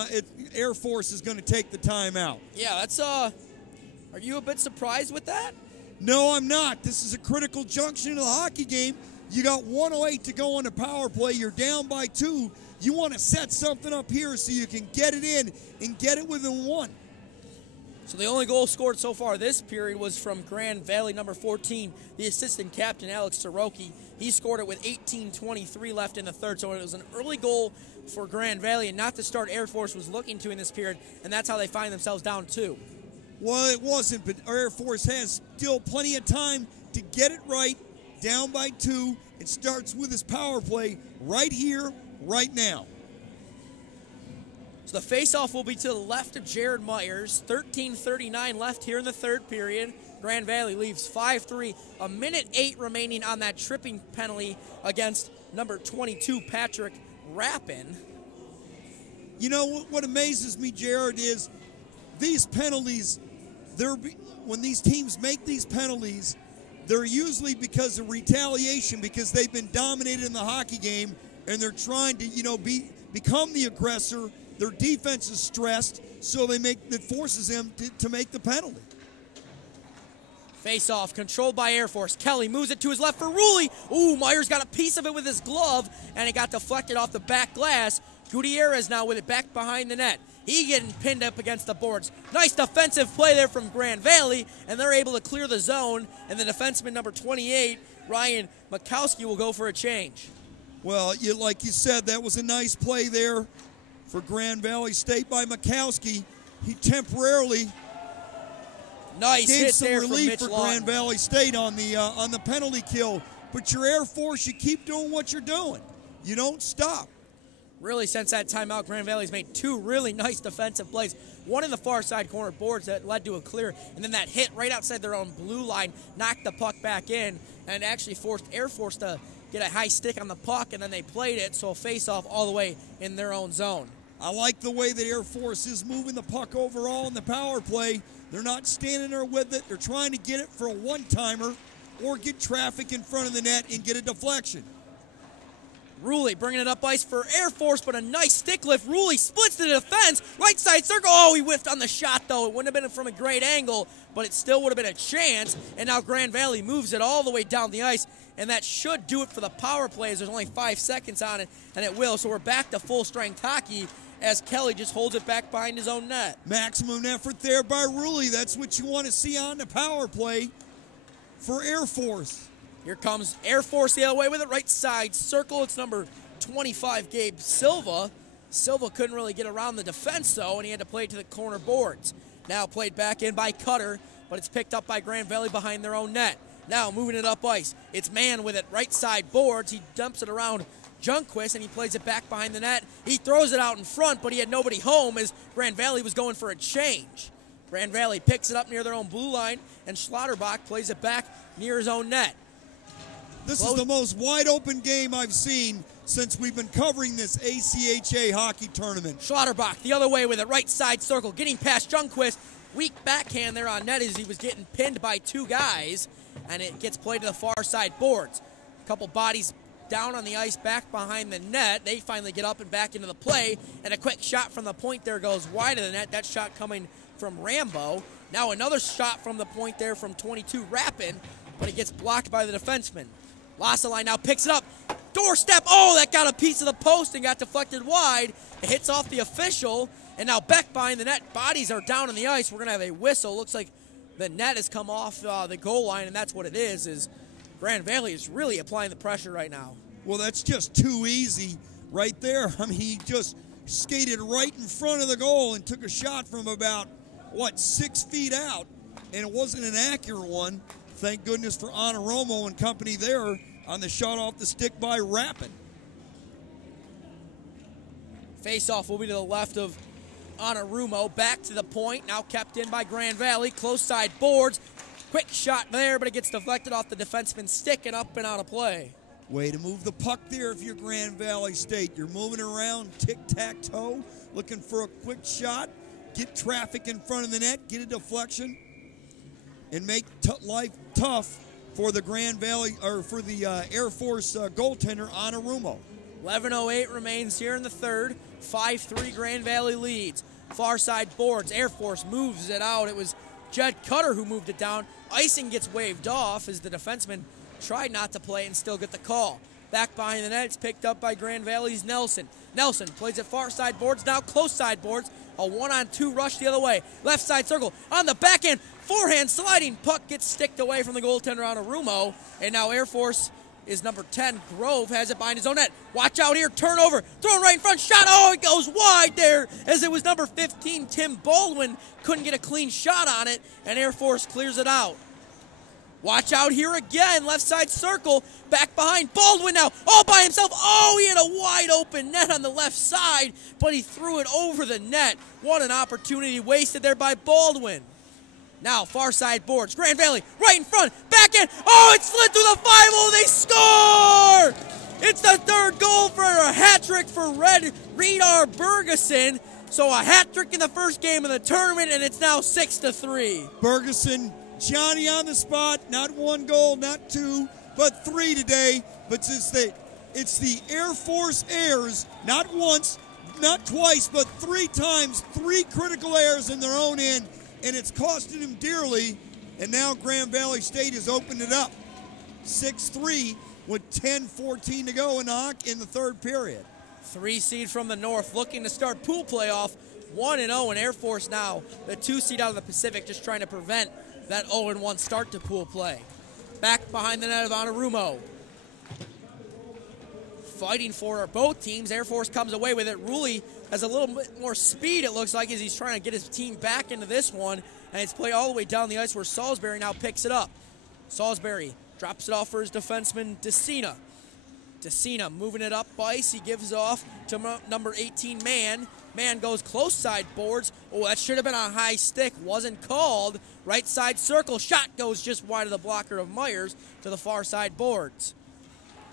Air Force is going to take the timeout. Yeah, that's... Are you a bit surprised with that? No, I'm not. This is a critical junction of the hockey game. You got 1:08 to go on the power play. You're down by 2. You want to set something up here so you can get it in and get it within 1. So the only goal scored so far this period was from Grand Valley, number 14, the assistant captain, Alex Soroki. He scored it with 18:23 left in the third, so it was an early goal for Grand Valley, and not the start Air Force was looking to in this period, and that's how they find themselves down 2. Well, it wasn't, but Air Force has still plenty of time to get it right, down by 2. It starts with his power play right here, right now. So the face-off will be to the left of Jared Myers. 13:39 left here in the third period. Grand Valley leaves 5-3. A minute 8 remaining on that tripping penalty against number 22, Patrick Rappin. You know, what amazes me, Jared, is these penalties, when these teams make these penalties, they're usually because of retaliation, because they've been dominated in the hockey game and they're trying to, become the aggressor. Their defense is stressed, so it forces them to make the penalty. Face-off, controlled by Air Force. Kelly moves it to his left for Rulli. Ooh, Myers got a piece of it with his glove, and it got deflected off the back glass. Gutierrez now with it back behind the net. He getting pinned up against the boards. Nice defensive play there from Grand Valley, and they're able to clear the zone, and the defenseman number 28, Ryan Mikowski, will go for a change. Well, like you said, that was a nice play there for Grand Valley State by Mikowski. He temporarily gave some relief for Grand Valley State on the penalty kill. But your Air Force, you keep doing what you're doing. You don't stop. Really, since that timeout, Grand Valley's made 2 really nice defensive plays. One in the far side corner boards that led to a clear, and then that hit right outside their own blue line knocked the puck back in, and actually forced Air Force to get a high stick on the puck, and then they played it, so a face-off all the way in their own zone. I like the way that Air Force is moving the puck overall in the power play. They're not standing there with it. They're trying to get it for a one-timer or get traffic in front of the net and get a deflection. Rulli bringing it up ice for Air Force, but a nice stick lift. Rulli splits the defense. Right side circle. Oh, he whiffed on the shot, though. It wouldn't have been from a great angle, but it still would have been a chance. And now Grand Valley moves it all the way down the ice, and that should do it for the power play, as there's only 5 seconds on it, and it will. So we're back to full-strength hockey as Kelly just holds it back behind his own net. Maximum effort there by Rulli. That's what you want to see on the power play for Air Force. Here comes Air Force the other way with it. Right side circle. It's number 25, Gabe Silva. Silva couldn't really get around the defense, though, and he had to play it to the corner boards. Now played back in by Cutter, but it's picked up by Grand Valley behind their own net. Now moving it up ice. It's Mann with it. Right side boards. He dumps it around Junquist, and he plays it back behind the net. He throws it out in front, but he had nobody home as Grand Valley was going for a change. Grand Valley picks it up near their own blue line, and Schlotterbach plays it back near his own net. This is the most wide-open game I've seen since we've been covering this ACHA hockey tournament. Schlotterbach the other way with it, right side circle, getting past Junquist. Weak backhand there on net as he was getting pinned by 2 guys, and it gets played to the far side boards. A couple bodies down on the ice back behind the net. They finally get up and back into the play, and a quick shot from the point there goes wide of the net. That shot coming from Rambo. Now another shot from the point there from 22, Rappin, but it gets blocked by the defenseman. Lasseline now picks it up. Doorstep. Oh, that got a piece of the post and got deflected wide. It hits off the official, and now Beck behind the net. Bodies are down on the ice. We're going to have a whistle. Looks like the net has come off the goal line, and that's what it is Grand Valley is really applying the pressure right now. Well, that's just too easy right there. I mean, he just skated right in front of the goal and took a shot from about, 6 feet out, and it wasn't an accurate one. Thank goodness for Anaromo and company there on the shot off the stick by Rappin. Face-off will be to the left of Anarumo. Back to the point, now kept in by Grand Valley. Close side boards. Quick shot there, but it gets deflected off the defenseman's stick and up and out of play. Way to move the puck there if you're Grand Valley State. You're moving around tic-tac-toe, looking for a quick shot, get traffic in front of the net, get a deflection, and make life tough for the Grand Valley, or for the Air Force goaltender, Anarumo. 11:08 remains here in the third. 5-3 Grand Valley leads. Far side boards. Air Force moves it out. It was Jed Cutter who moved it down. Icing gets waved off as the defenseman tried not to play and still get the call. Back behind the net, it's picked up by Grand Valley's Nelson. Nelson plays it far side boards, now close side boards. A 1-on-2 rush the other way. Left side circle on the backhand. Forehand sliding puck gets sticked away from the goaltender on Arumo. And now Air Force is number 10. Grove has it behind his own net. Watch out here. Turnover. Thrown right in front. Shot. Oh, it goes wide there as it was number 15, Tim Baldwin. Couldn't get a clean shot on it, and Air Force clears it out. Watch out here again. Left side circle. Back behind Baldwin now. All by himself. Oh, he had a wide open net on the left side, but he threw it over the net. What an opportunity wasted there by Baldwin. Now, far side boards. Grand Valley right in front. Back in. Oh, it slid through the 5-0. They score! It's the third goal for a hat trick for Redar Bergeson. So a hat trick in the first game of the tournament, and it's now 6-3. Bergeson, Johnny on the spot. Not one goal, not two, but three today. But it's the Air Force errors, not once, not twice, but three times. Three critical errors in their own end. And it's costing him dearly, and now Grand Valley State has opened it up. 6-3 with 10:14 to go in the third period. 3 seed from the north looking to start pool playoff 1-0, and Air Force now the 2 seed out of the Pacific, just trying to prevent that 0-1 start to pool play. Back behind the net of Anarumo. Fighting for both teams. Air Force comes away with it. Rulli has a little bit more speed, it looks like, as he's trying to get his team back into this one. And it's played all the way down the ice where Salisbury now picks it up. Salisbury drops it off for his defenseman, Decina. Decina moving it up ice. He gives off to number 18, Mann. Mann goes close side boards. Oh, that should have been a high stick. Wasn't called. Right side circle. Shot goes just wide of the blocker of Myers to the far side boards.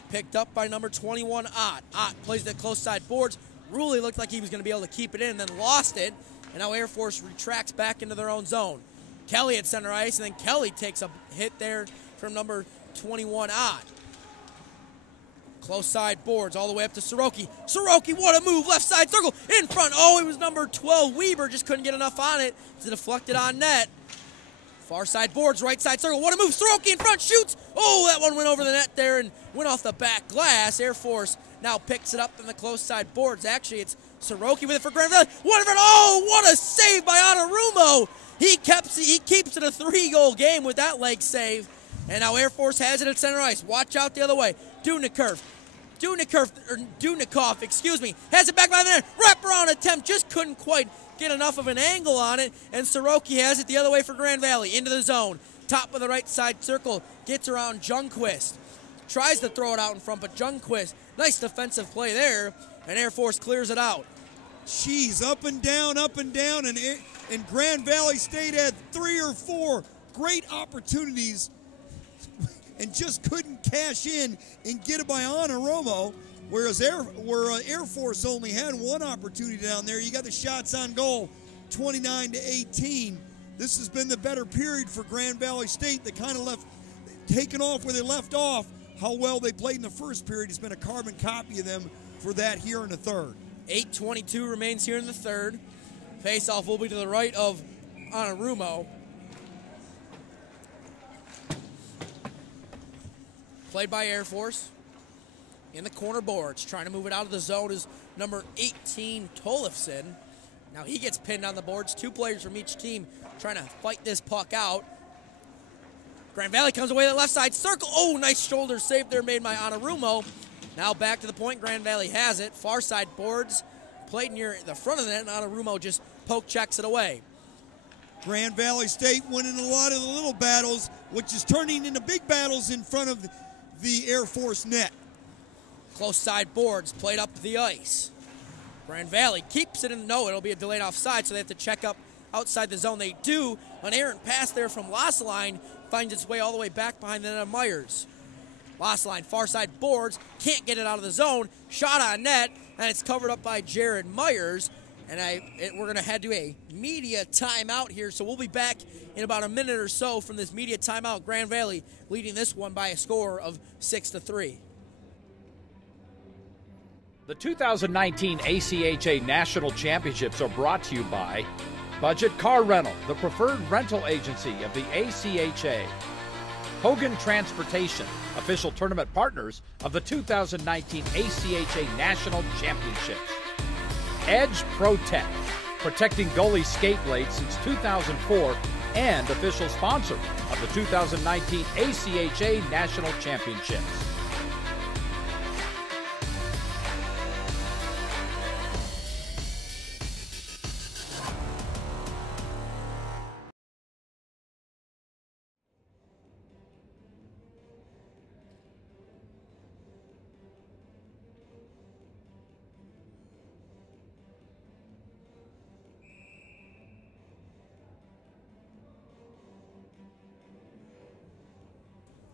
Picked up by number 21, Ott. Ott plays the close side boards. Rulli looked like he was going to be able to keep it in and then lost it. And now Air Force retracts back into their own zone. Kelly at center ice, and then Kelly takes a hit there from number 21, Ott. Close side boards all the way up to Soroki. Soroki, what a move. Left side circle in front. Oh, it was number 12, Weber. Just couldn't get enough on it to deflect it on net. Far side boards, right side circle. What a move. Soroki in front, shoots. Oh, that one went over the net there and went off the back glass. Air Force now picks it up in the close side boards. Actually, it's Soroki with it for Grand Valley. Oh, what a save by Anarumo. He keeps it a 3-goal game with that leg save. And now Air Force has it at center ice. Watch out the other way. Dudnikov, has it back by the net. Wraparound attempt, just couldn't quite get enough of an angle on it, and Soroki has it the other way for Grand Valley, into the zone. Top of the right side circle, gets around Ljungqvist. Tries to throw it out in front, but Ljungqvist, nice defensive play there, and Air Force clears it out. Jeez, up and down, and Grand Valley State had 3 or 4 great opportunities and just couldn't cash in and get it by Anarumo. Whereas Air Force only had 1 opportunity down there. You got the shots on goal, 29-18. This has been the better period for Grand Valley State. They kind of taken off where they left off. How well they played in the first period has been a carbon copy of them for that here in the third. 8:22 remains here in the third. Face-off will be to the right of Anarumo. Played by Air Force. In the corner boards, trying to move it out of the zone is number 18, Tollefson. Now he gets pinned on the boards. 2 players from each team trying to fight this puck out. Grand Valley comes away to the left side circle. Oh, nice shoulder save there made by Anarumo. Now back to the point. Grand Valley has it. Far side boards. Played near the front of the net. Now Rumo just poke checks it away. Grand Valley State winning a lot of the little battles, which is turning into big battles in front of the Air Force net. Close side boards played up the ice. Grand Valley keeps it in the no. It'll be a delayed offside, so they have to check up outside the zone. They do. An errant pass there from Losseline finds its way all the way back behind the net of Myers. Losseline, far side boards, can't get it out of the zone. Shot on net, and it's covered up by Jared Myers. And we're going to head to a media timeout here, so we'll be back in about a minute or so from this media timeout. Grand Valley leading this one by a score of 6-3. The 2019 ACHA National Championships are brought to you by Budget Car Rental, the preferred rental agency of the ACHA. Hogan Transportation, official tournament partners of the 2019 ACHA National Championships. Edge Protect, protecting goalie skate blades since 2004 and official sponsor of the 2019 ACHA National Championships.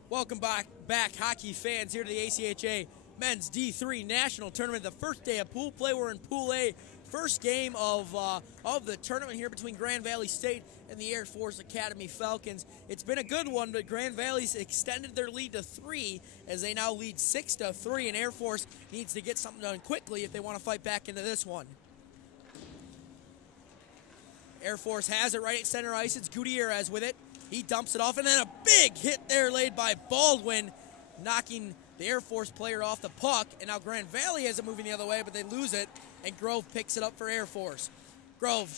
Welcome back, hockey fans, here to the ACHA Men's D3 National Tournament. The first day of pool play. We're in Pool A. First game of the tournament here between Grand Valley State and the Air Force Academy Falcons. It's been a good one, but Grand Valley's extended their lead to 3 as they now lead 6-3, and Air Force needs to get something done quickly if they want to fight back into this one. Air Force has it right at center ice. It's Gutierrez with it. He dumps it off, and then a big hit there laid by Baldwin, knocking the Air Force player off the puck. And now Grand Valley has it moving the other way, but they lose it, and Grove picks it up for Air Force. Grove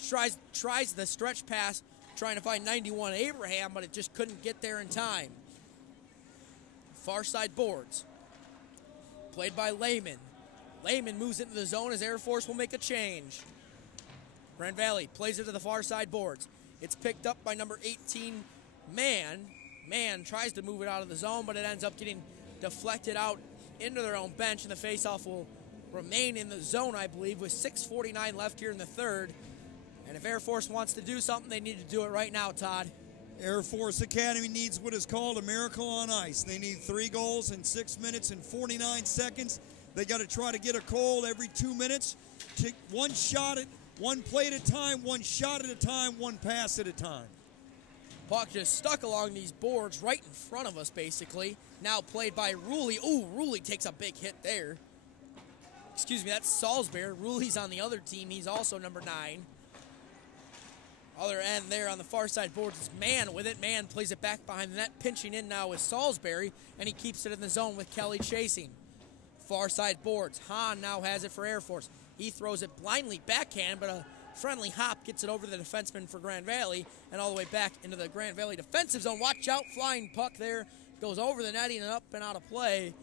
tries the stretch pass, trying to find 91 Abraham, but it just couldn't get there in time. Far side boards. Played by Lehman. Lehman moves into the zone as Air Force will make a change. Grand Valley plays it to the far side boards. It's picked up by number 18, Man tries to move it out of the zone, but it ends up getting deflected out into their own bench, and the faceoff will remain in the zone, I believe, with 6:49 left here in the third. And if Air Force wants to do something, they need to do it right now, Todd. Air Force Academy needs what is called a miracle on ice. They need 3 goals in 6 minutes and 49 seconds. They got to try to get a goal every 2 minutes. Take one shot at one play at a time, one shot at a time, one pass at a time. Puck just stuck along these boards right in front of us, basically. Now played by Ruley. Ooh, Ruley takes a big hit there. Excuse me, that's Salisbury. Ruley's on the other team. He's also number 9. Other end there on the far side boards is Mann with it. Mann plays it back behind the net, pinching in now with Salisbury, and he keeps it in the zone with Kelly chasing. Far side boards. Hahn now has it for Air Force. He throws it blindly backhand, but a friendly hop gets it over the defenseman for Grand Valley and all the way back into the Grand Valley defensive zone. Watch out, flying puck there. Goes over the netting and up and out of play.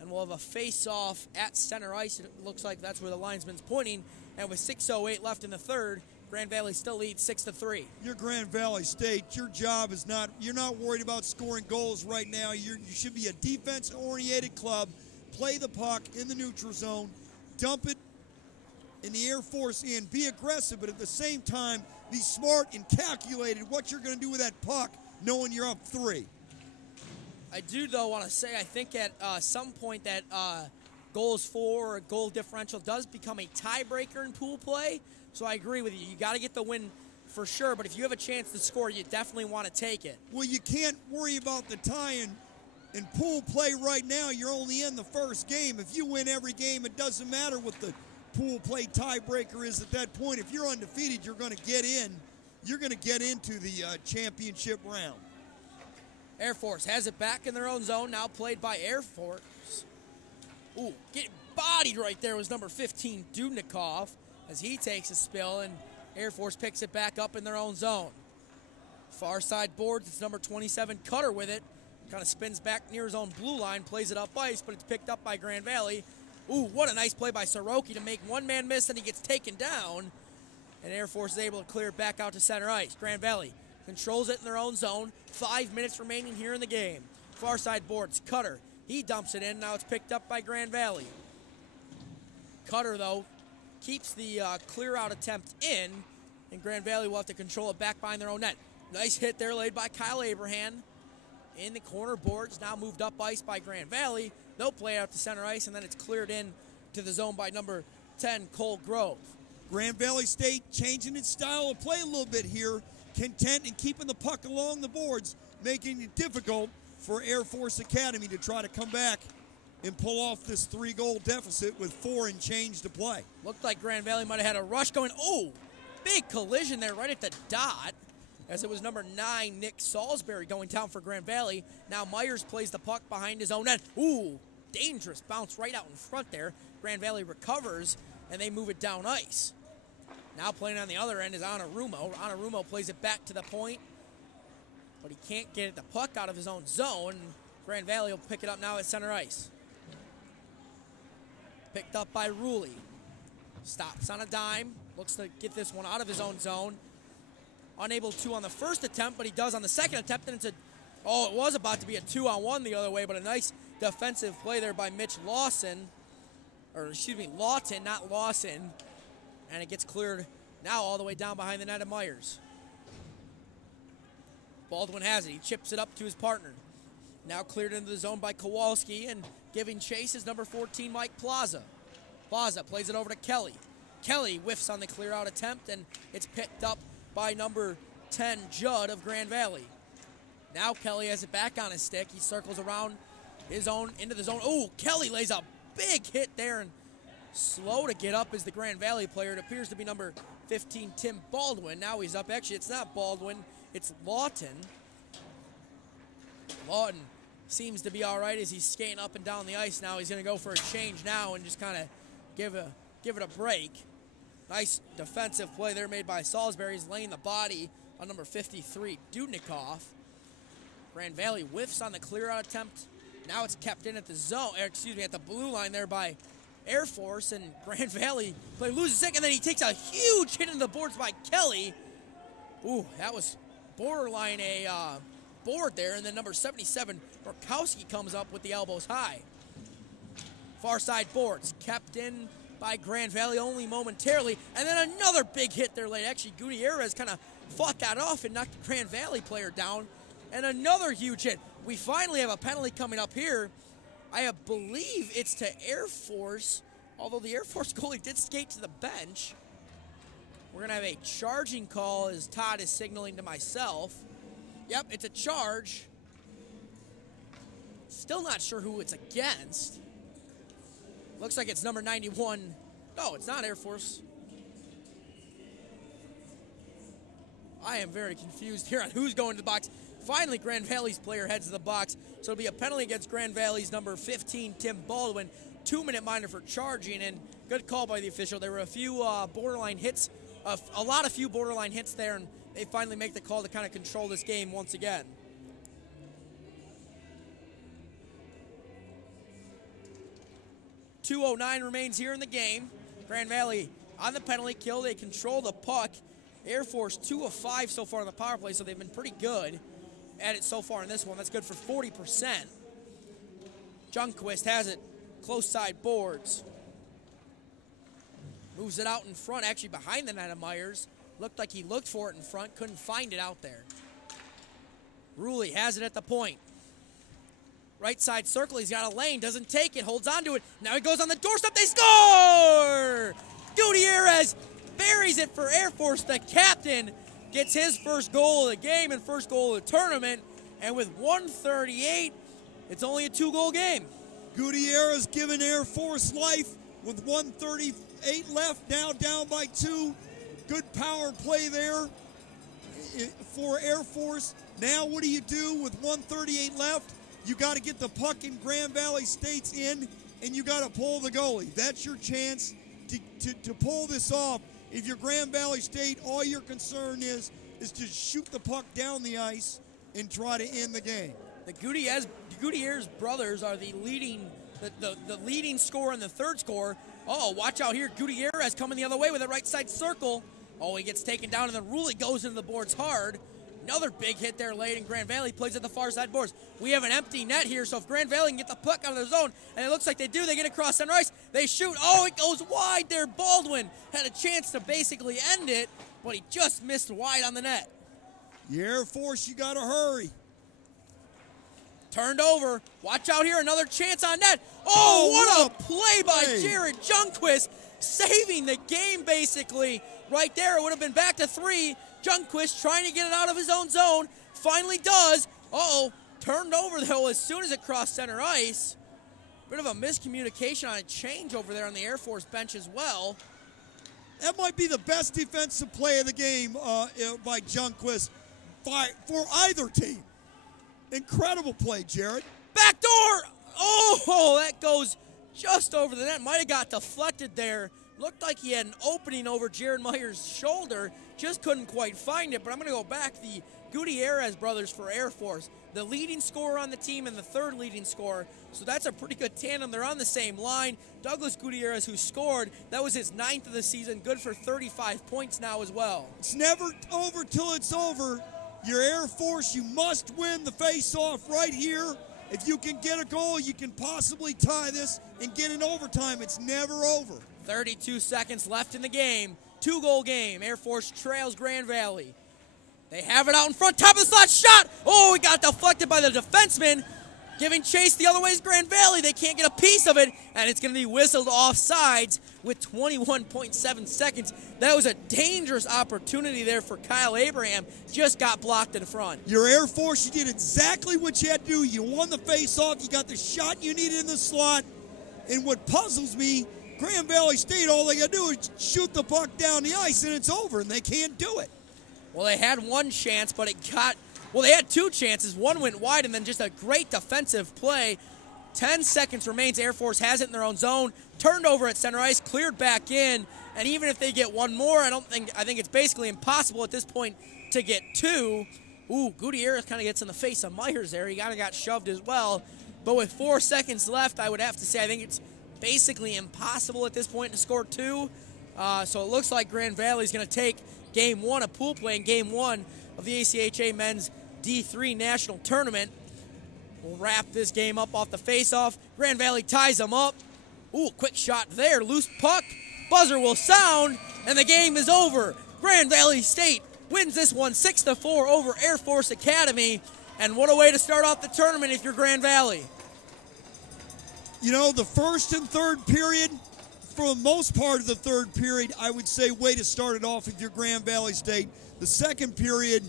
And we'll have a face-off at center ice. It looks like that's where the linesman's pointing. And with 6:08 left in the third, Grand Valley still leads 6-3. You're Grand Valley State. Your job is you're not worried about scoring goals right now. You should be a defense-oriented club. Play the puck in the neutral zone. Dump it in the Air Force end. Be aggressive, but at the same time, be smart and calculated what you're going to do with that puck, knowing you're up 3. I do, though, want to say I think at some point that goals for or goal differential does become a tiebreaker in pool play. So I agree with you. You got to get the win for sure, but if you have a chance to score, you definitely want to take it. Well, you can't worry about the tie in pool play right now. You're only in the first game. If you win every game, it doesn't matter what the pool play tiebreaker is at that point. If you're undefeated, you're going to get in. You're going to get into the championship round. Air Force has it back in their own zone, now played by Air Force. Ooh, getting bodied right there was number 15, Dudnikov, as he takes a spill, and Air Force picks it back up in their own zone. Far side boards, it's number 27, Cutter with it. Kind of spins back near his own blue line, plays it up ice, but it's picked up by Grand Valley. Ooh, what a nice play by Soroki to make one man miss, and he gets taken down. And Air Force is able to clear it back out to center ice. Grand Valley controls it in their own zone. 5 minutes remaining here in the game. Far side boards, Cutter. He dumps it in. Now it's picked up by Grand Valley. Cutter, though, keeps the clear-out attempt in, and Grand Valley will have to control it back behind their own net. Nice hit there laid by Kyle Abraham. In the corner boards, now moved up ice by Grand Valley. They'll play out to center ice, and then it's cleared in to the zone by number 10, Cole Grove. Grand Valley State changing its style of play a little bit here, content in keeping the puck along the boards, making it difficult for Air Force Academy to try to come back and pull off this 3-goal deficit with 4 and change to play. Looked like Grand Valley might have had a rush going. Oh, big collision there right at the dot, as it was number 9, Nick Salisbury, going down for Grand Valley. Now Myers plays the puck behind his own net. Ooh, dangerous bounce right out in front there. Grand Valley recovers, and they move it down ice. Now playing on the other end is Anarumo. Anarumo plays it back to the point, but he can't get the puck out of his own zone. Grand Valley will pick it up now at center ice. Picked up by Ruley. Stops on a dime. Looks to get this one out of his own zone. Unable to on the first attempt, but he does on the second attempt, and it was about to be a 2-on-1 the other way, but a nice defensive play there by Mitch Lawson. Or, excuse me, Lawton, not Lawson. And it gets cleared now all the way down behind the net of Myers. Baldwin has it. He chips it up to his partner. Now cleared into the zone by Kowalski, and giving chase is number 14, Mike Plaza. Plaza plays it over to Kelly. Kelly whiffs on the clear-out attempt, and it's picked up by number 10, Judd of Grand Valley. Now Kelly has it back on his stick. He circles around his own into the zone. Oh, Kelly lays a big hit there, and slow to get up is the Grand Valley player. It appears to be number 15, Tim Baldwin. Now he's up. Actually, it's not Baldwin. It's Lawton. Lawton seems to be all right as he's skating up and down the ice now. He's going to go for a change now and just kind of give it a break. Nice defensive play there made by Salisbury. He's laying the body on number 53, Dudnikov. Grand Valley whiffs on the clear-out attempt. Now it's kept in at the zone, at the blue line there by Air Force, and Grand Valley play loses a second, and then he takes a huge hit into the boards by Kelly. Ooh, that was borderline a board there, and then number 77, Borkowski, comes up with the elbows high. Far side boards, kept in by Grand Valley only momentarily, and then another big hit there late. Actually, Gutierrez kind of fought that off and knocked the Grand Valley player down, and another huge hit. We finally have a penalty coming up here. I believe it's to Air Force, although the Air Force goalie did skate to the bench. We're going to have a charging call as Todd is signaling to myself. Yep, it's a charge. Still not sure who it's against. Looks like it's number 91. No, it's not Air Force. I am very confused here on who's going to the box. Finally, Grand Valley's player heads to the box, so it'll be a penalty against Grand Valley's number 15, Tim Baldwin. 2-minute minor for charging, and good call by the official. There were a few borderline hits, a few borderline hits there, and they finally make the call to kind of control this game once again. .209 remains here in the game. Grand Valley on the penalty kill. They control the puck. Air Force 2 of 5 so far on the power play, so they've been pretty good at it so far in this one. That's good for 40%. Junquist has it. Close side boards. Moves it out in front, actually behind the net of Myers. Looked like he looked for it in front, couldn't find it out there. Ruley has it at the point. Right side circle, he's got a lane, doesn't take it, holds on to it. Now he goes on the doorstep, they score! Gutierrez buries it for Air Force. The captain gets his first goal of the game and first goal of the tournament. And with 1:38, it's only a 2-goal game. Gutierrez giving Air Force life with 1:38 left, now down by 2. Good power play there for Air Force. Now what do you do with 1:38 left? You got to get the puck in Grand Valley State's in, and you got to pull the goalie. That's your chance to pull this off. If you're Grand Valley State, all your concern is to shoot the puck down the ice and try to end the game. The Gutierrez brothers are the leading scorer and the third scorer. Oh, watch out here. Gutierrez coming the other way with a right side circle. Oh, he gets taken down, and then Ruley goes into the boards hard. Another big hit there late, and Grand Valley plays at the far side boards. We have an empty net here, so if Grand Valley can get the puck out of their zone, and it looks like they do, they get across center ice, they shoot. Oh, it goes wide there. Baldwin had a chance to basically end it, but he just missed wide on the net. The Air Force, you got to hurry. Turned over. Watch out here. Another chance on net. Oh, what a play by Jared Junquist, saving the game basically. Right there, it would have been back to 3. Junquist trying to get it out of his own zone. Finally does. Uh-oh. Turned over, though, as soon as it crossed center ice. Bit of a miscommunication on a change over there on the Air Force bench as well. That might be the best defensive play of the game by Junquist for either team. Incredible play, Jared. Back door! Oh, that goes just over the net. Might have got deflected there. Looked like he had an opening over Jared Meyer's shoulder. Just couldn't quite find it. But I'm going to go back. The Gutierrez brothers for Air Force. The leading scorer on the team and the third leading scorer. So that's a pretty good tandem. They're on the same line. Douglas Gutierrez, who scored, that was his 9th of the season. Good for 35 points now as well. It's never over till it's over. Your Air Force, you must win the face-off right here. If you can get a goal, you can possibly tie this and get in overtime. It's never over. 32 seconds left in the game. 2-goal game. Air Force trails Grand Valley. They have it out in front. Top of the slot shot. Oh, it got deflected by the defenseman. Giving chase the other way is Grand Valley. They can't get a piece of it, and it's going to be whistled offsides with 21.7 seconds. That was a dangerous opportunity there for Kyle Abraham. Just got blocked in front. Your Air Force, you did exactly what you had to do. You won the face-off. You got the shot you needed in the slot. And what puzzles me, Grand Valley State, all they got to do is shoot the puck down the ice, and it's over, and they can't do it. Well, they had one chance, but it got... Well, they had 2 chances. One went wide, and then just a great defensive play. 10 seconds remains. Air Force has it in their own zone. Turned over at center ice, cleared back in. And even if they get one more, I think it's basically impossible at this point to get 2. Ooh, Gutierrez kind of gets in the face of Myers there. He kind of got shoved as well. But with 4 seconds left, I would have to say I think it's basically impossible at this point to score 2. So it looks like Grand Valley is going to take Game 1 of pool play in Game 1 of the ACHA Men's D3 National Tournament. We'll wrap this game up off the face-off. Grand Valley ties them up. Ooh, quick shot there. Loose puck. Buzzer will sound, and the game is over. Grand Valley State wins this one 6-4 over Air Force Academy. And what a way to start off the tournament if you're Grand Valley. You know, the first and third period, for the most part of the third period, I would say way to start it off if you're Grand Valley State. The second period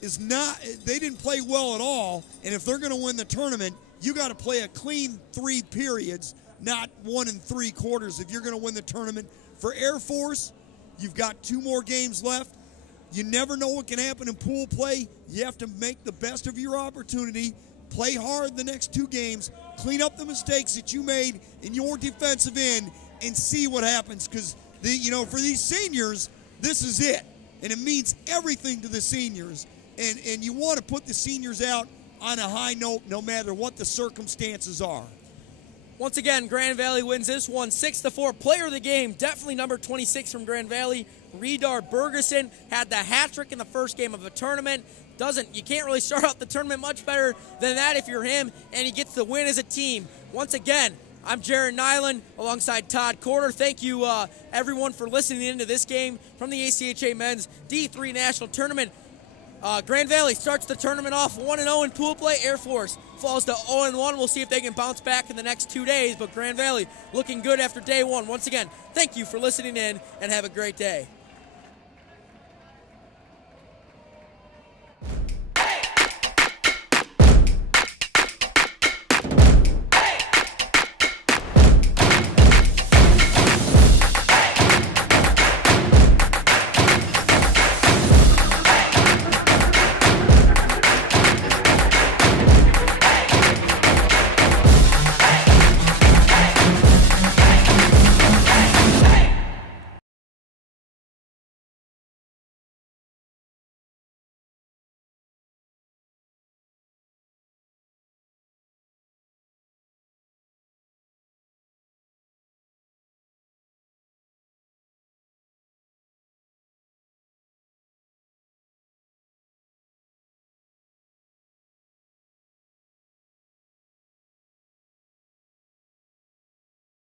is not, they didn't play well at all, and if they're going to win the tournament, you got to play a clean 3 periods, not 1 3/4 if you're going to win the tournament. For Air Force, you've got 2 more games left. You never know what can happen in pool play. You have to make the best of your opportunity, play hard the next 2 games, clean up the mistakes that you made in your defensive end, and see what happens, because for these seniors, this is it, and it means everything to the seniors. And you want to put the seniors out on a high note no matter what the circumstances are. Once again, Grand Valley wins this one 6-4. Player of the game, definitely number 26 from Grand Valley, Redar Bergeson. Had the hat trick in the first game of the tournament. You can't really start out the tournament much better than that if you're him, and he gets the win as a team. Once again, I'm Jared Nyland alongside Todd Corder. Thank you, everyone, for listening into this game from the ACHA Men's D3 National Tournament. Grand Valley starts the tournament off 1-0 in pool play. Air Force falls to 0-1. We'll see if they can bounce back in the next 2 days. But Grand Valley looking good after day 1. Once again, thank you for listening in, and have a great day.